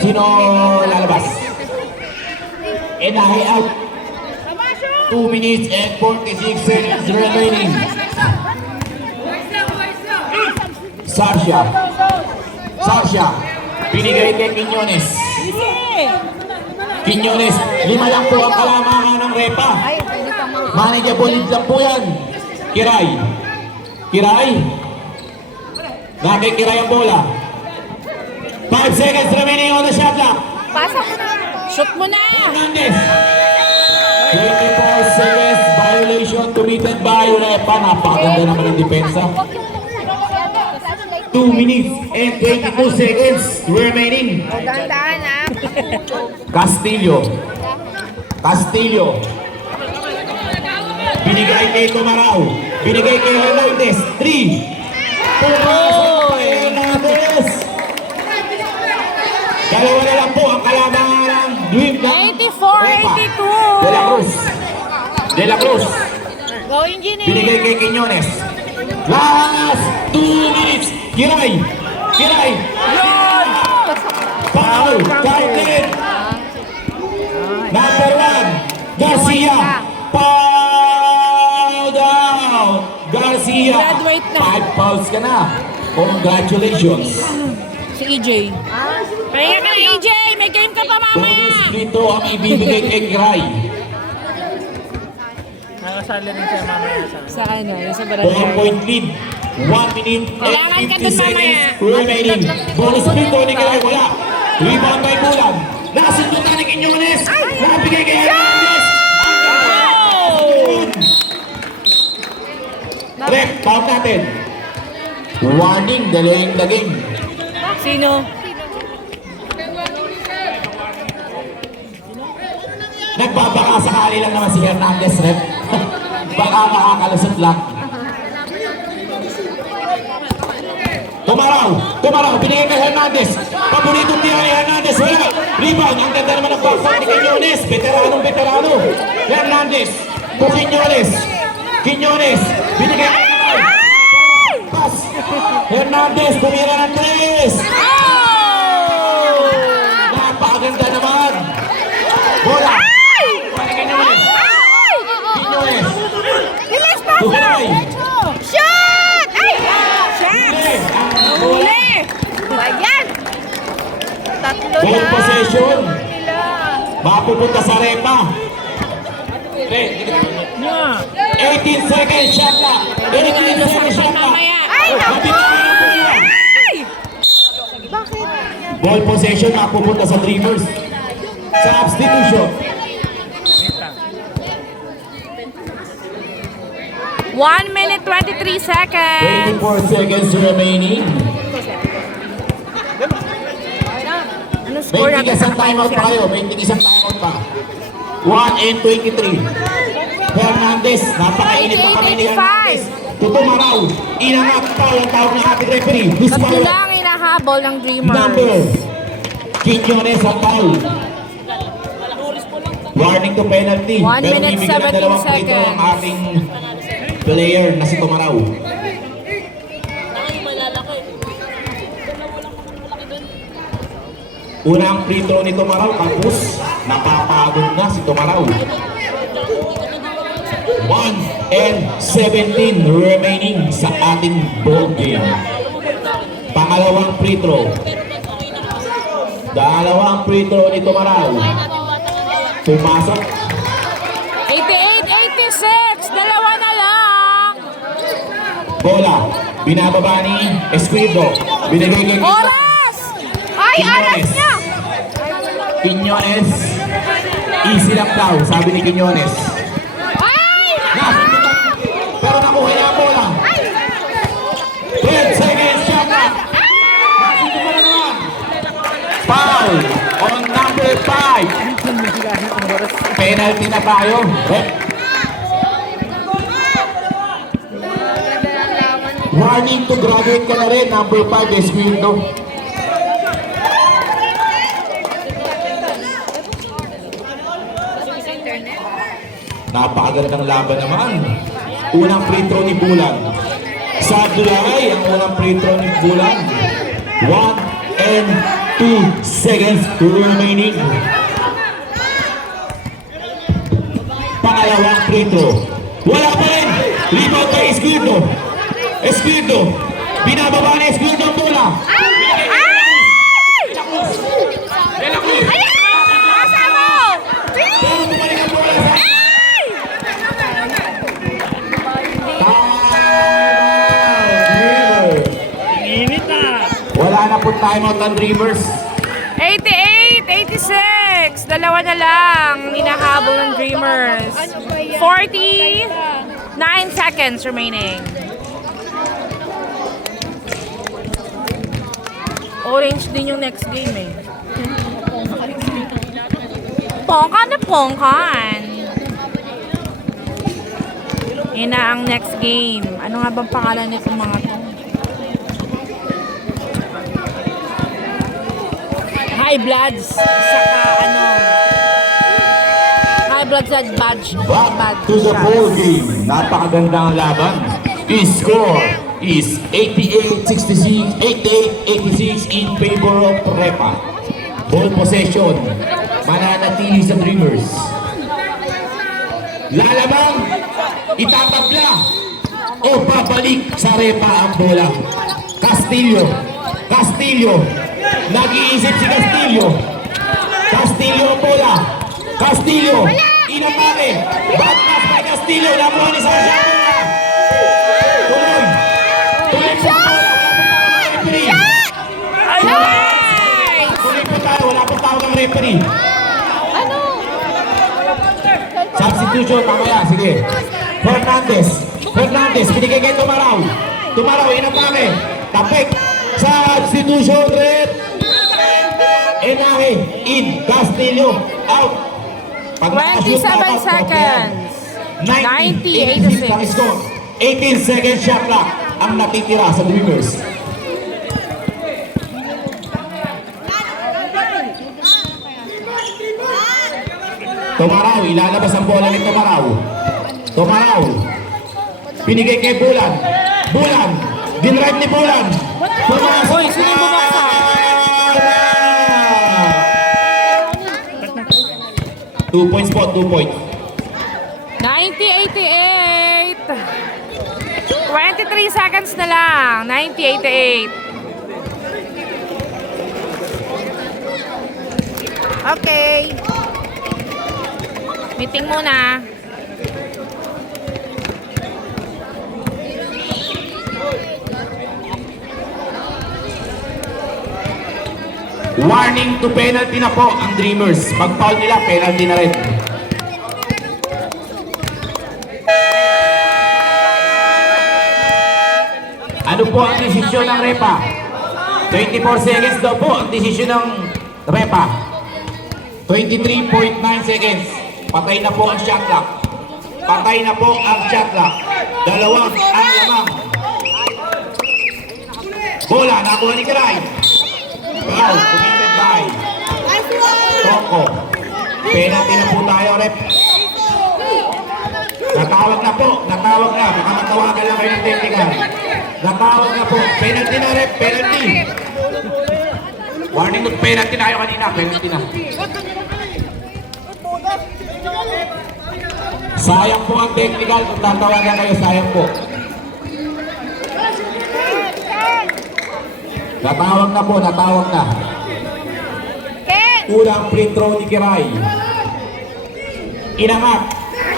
Sino lalabas? Enahe out. 2 minutes and 46 seconds remaining. Sarsha. Sarsha. Binigay kay Quiñones. Quiñones. 5 lang po ang kalamangan ng Repa. Ay, pwede pa mga. Manageable lead lang po yan. Kiray. Kiray. Nakikiray ang bola. 5 seconds remaining on the shot clock. Pasok mo na. Shoot mo na! Hernandez. 24 seconds violation committed by Repa. Napakaganda naman ang depensa. Huwag yung 2 minutes and 22 seconds remaining. O, dahan-dahan ah. Castillo. Binigay kay Tumarao. Binigay kay Hernandez. 3. Pumasok kay Hernandez. Dalawa na lang po ang kalaban ng Dream ng 84-82. De La Cruz. Go, engineer. Binigay kay Quiñones. Last 2 minutes. Kiray. Foul. Counted. Number 1. Garcia. Foul down. Garcia. Graduate na. 5 fouls ka na. Congratulations. Si EJ. Pahinga ka na, EJ! May game ka pa Bonus mamaya! dito ang ibibigay kay Kiray. Nakasali rin siya mamaya sa... Sa ano, yung sa 4-point lead. 1 minute Kailangan and ka 50 dun seconds mamaya. remaining. Bonus dito ni Kiray wala. Rebound by Bulan. Nasundutan ni Quiñones. Nabigay kay Hernandez. Rep, count natin. Warning, delaying the game. Sino? Nagbabaka sakali lang naman si Hernandez, Rep. Baka makakalusot lang. Tumaraw, binigay kay Hernandez. Paboritong tira ni Hernandez, wala. Rebound, ang ganda naman ng backpack ni Quiñones. Veterano. Hernandez, to Quiñones, binigay kay Quiñones. Pass. Hernandez, tumira ng 3. Napakaganda naman. Bola. Quiñones. Bilis pa! Tuhay. Shoot! Ay! Huli. Huli! Ba yan? Tatlo Ball na. possession. Sila. Mapupunta sa Repa. 18 seconds shot clock. 18 seconds shot clock. Mamaya! Ay, naku! Kapitan ng puno. Bakit? Ball possession mapupunta sa Dreamers. Substitution. 1 minute 23 seconds! 24 seconds remaining. Ano score May natin? tigasang timeout pa kayo. 1 and 23. Hernandez, napakainit na kamay ni Hernandez. Tutumaraw, inangat foul ang tawag ng ating referee. Miss Tatlo foul. lang inahabol ng Dreamers. Number Quiñones ang foul. Warning to penalty. 1 Pero minute, bibigyan ng 17 dalawang free throw ang seconds. ating player na si Tumaraw. Unang free throw ni Tumaraw, tapos napapagod na si Tumaraw. 1 and 17 remaining sa ating ball game. Pangalawang free throw. Dalawang free throw ni Tumaraw. Pumasok. 88-86! Dalawa na lang! Bola. Binababa ni Esquido. Binigay kay Oras! Ay, aras niya! Quiñones. Easy lang daw, sabi ni Quiñones. Ay! Nasundutan. Pero nakuha niya ang bola. 10 seconds shot clock. Nasundutan na naman. Foul on number 5. Penalty na tayo. Warning to graduate ka na rin. Number 5 Esquido. Napakagandang laban naman. Unang free throw ni Bulan. Sa July, ang unang free throw ni Bulan. 1 and 2 seconds remaining. Pangalawang free throw. Wala pa rin. Rebound kay Esquido. Esquido. Binababa ni Esquido ang bola. De La Cruz. Kasama! Pero bumalik ang bola sa... Init na! Wala na po timeout ng Dreamers. 88-86! Dalawa na lang hinahabol ng Dreamers. 49 seconds remaining. Orange din yung next game eh. Pongka na pongkan. Yan na ang next game. Ano nga bang pangalan nitong mga to? High Bloods. Saka ano. High Bloods at Badge. Back to the ball game. Napakagandang laban. The score is 88-66, 88-86 in favor of Repa. Ball possession. Mananatili sa Dreamers. Lalabang. Itatabla. O babalik sa Repa ang bola. Castillo. Castillo. Nag-iisip si Castillo. Castillo ang bola. Castillo. Inatake. Bad pass by Castillo. Nakuha ni Sasha. Tuloy. Tuloy po ang bola. Wala pong tawag ang referee. Tuloy po tayo. Wala pong tawag ang referee. Ano? Substitution. Mamaya. Sige. Fernandez. Fernandez. Binigay kay Tumaraw. Tumaraw. Inatake. Tapik. Substitution. Red. Enahe. In. Castillo. Out. Pag 27 seconds. 90-86 ang score. 18 seconds shot clock ang natitira sa Dreamers. Tumaraw, ilalabas ang bola ni Tumaraw. Tumaraw. Binigay kay Bulan. Bulan. Dinrive ni Bulan. Pumasok. Hoy, sino yung bumagsak? 2 points po, 2 points. 90-88. 23 seconds na lang. 90-88. Okay. Meeting muna. Warning to penalty na po ang Dreamers. Pag foul nila, penalty na rin. Ano po ang desisyon ng Repa? 24 seconds daw po ang desisyon ng Repa. 23.9 seconds. Patay na po ang shot clock. Patay na po ang shot clock. Dalawang ang lamang. Bola, nakuha ni Kiray. Foul, committed by Toko. Penalty na po tayo, rep. Natawag na po, natawag na. Baka matawagan lang kayo ng technical. Natawag na po. Penalty na, rep. Penalty. Warning, penalty na kayo kanina. Penalty na. Sayang po ang technical. Kung tatawagan kayo, sayang po. Natawag na po, natawag na. Unang free throw ni Kiray. Inangat.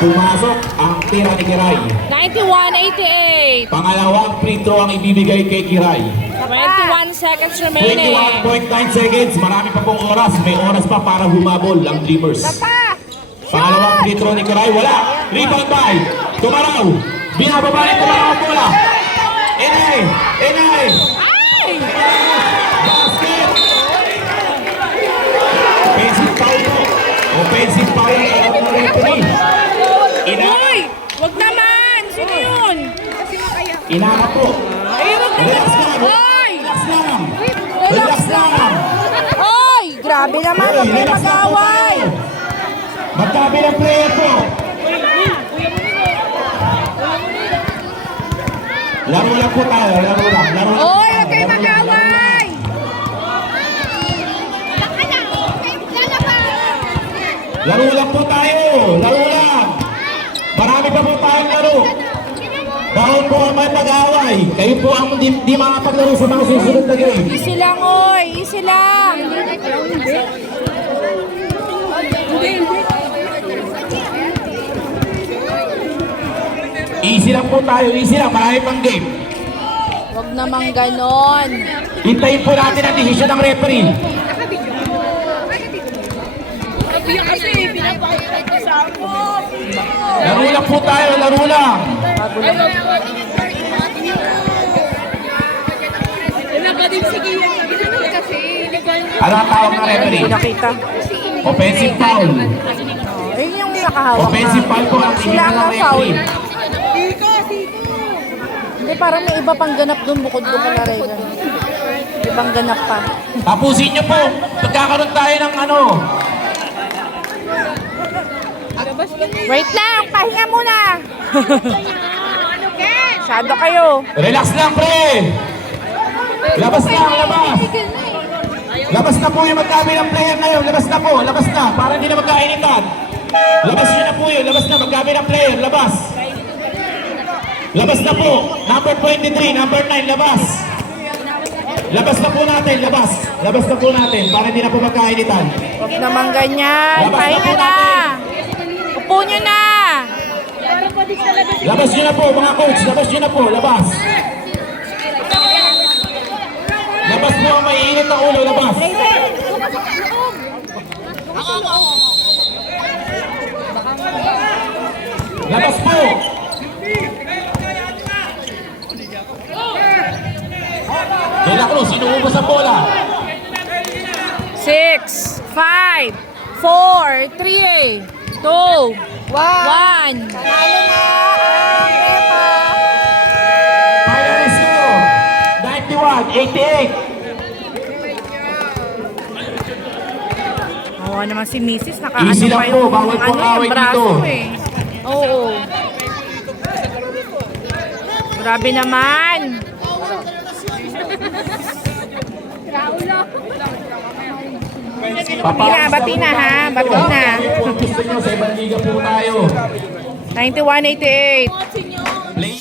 Pumasok ang tira ni Kiray. 91-88. Pangalawang free throw ang ibibigay kay Kiray. 21 seconds remaining. 21.9 seconds. Marami pa pong oras. May oras pa para humabol ang Dreamers. Pangalawang free throw ni Kiray. Wala. Rebound by Tumaraw. Binababa ni Tumaraw ang bola. Enay. Enay. Basket. Offensive foul po. Offensive foul ang referee. Uy! Wag naman! Sino yun? Inaka po. Ay, wag Relax naman! lang. Hoy! Relax lang. Relax lang. Hoy! Grabe naman! Huwag kayo mag-away! Magkabilang player po. Laro lang po tayo. Laro lang. Laro lang. Hoy! Huwag kayo mag-away! Laro lang po tayo. Laro lang. Marami pa po tayong laro. Bawal po ang mag-away. Kayo po ang di makapaglaro sa mga susunod na game. Easy lang, oy! Easy lang! Easy lang po tayo. Easy lang. Marami pang game. Huwag namang ganon. Hintayin po natin ang desisyon ng referee. Laro lang po tayo. Laro lang. Wala ba din sige yan? Ano ang tawag ng referee? Hindi nakita. Offensive foul. Eh, yung nakahawak Offensive foul po ang Sila tinignan ang ng foul. referee. Hindi, parang may iba pang ganap doon bukod doon kay Regan. Ibang ganap pa. Tapusin niyo po. Magkakaroon tayo ng ano. Wait lang, pahinga muna. Masyado kayo. Relax lang, pre. Labas na, labas. Labas na po yung magkabilang player ngayon. Labas na po, labas na. Para hindi na magkainitan. Labas nyo na po yun. Labas na, magkabilang player. Labas. Labas na po. Number 23, number 9, labas. Labas na po natin, labas. Labas na po natin para hindi na po magkainitan. Huwag naman ganyan. Labas na Pahinga po na. natin. Upo nyo na. Labas nyo na po, mga coach. Labas nyo na po, labas. Labas po ang maiinit na ulo, labas. Labas po. De La Cruz, inuubos ang bola. 6, 5, 4, 3, 2, 1. Panalo na ang Repa. Final score, 91-88. Oo naman si Mrs. Nakaano Easy lang pa po, yung bawal po away braso dito. eh. Oo. Grabe naman. Bati na ha, bati na. Kung gusto nyo, sa ibang liga po tayo. 91-88. Play.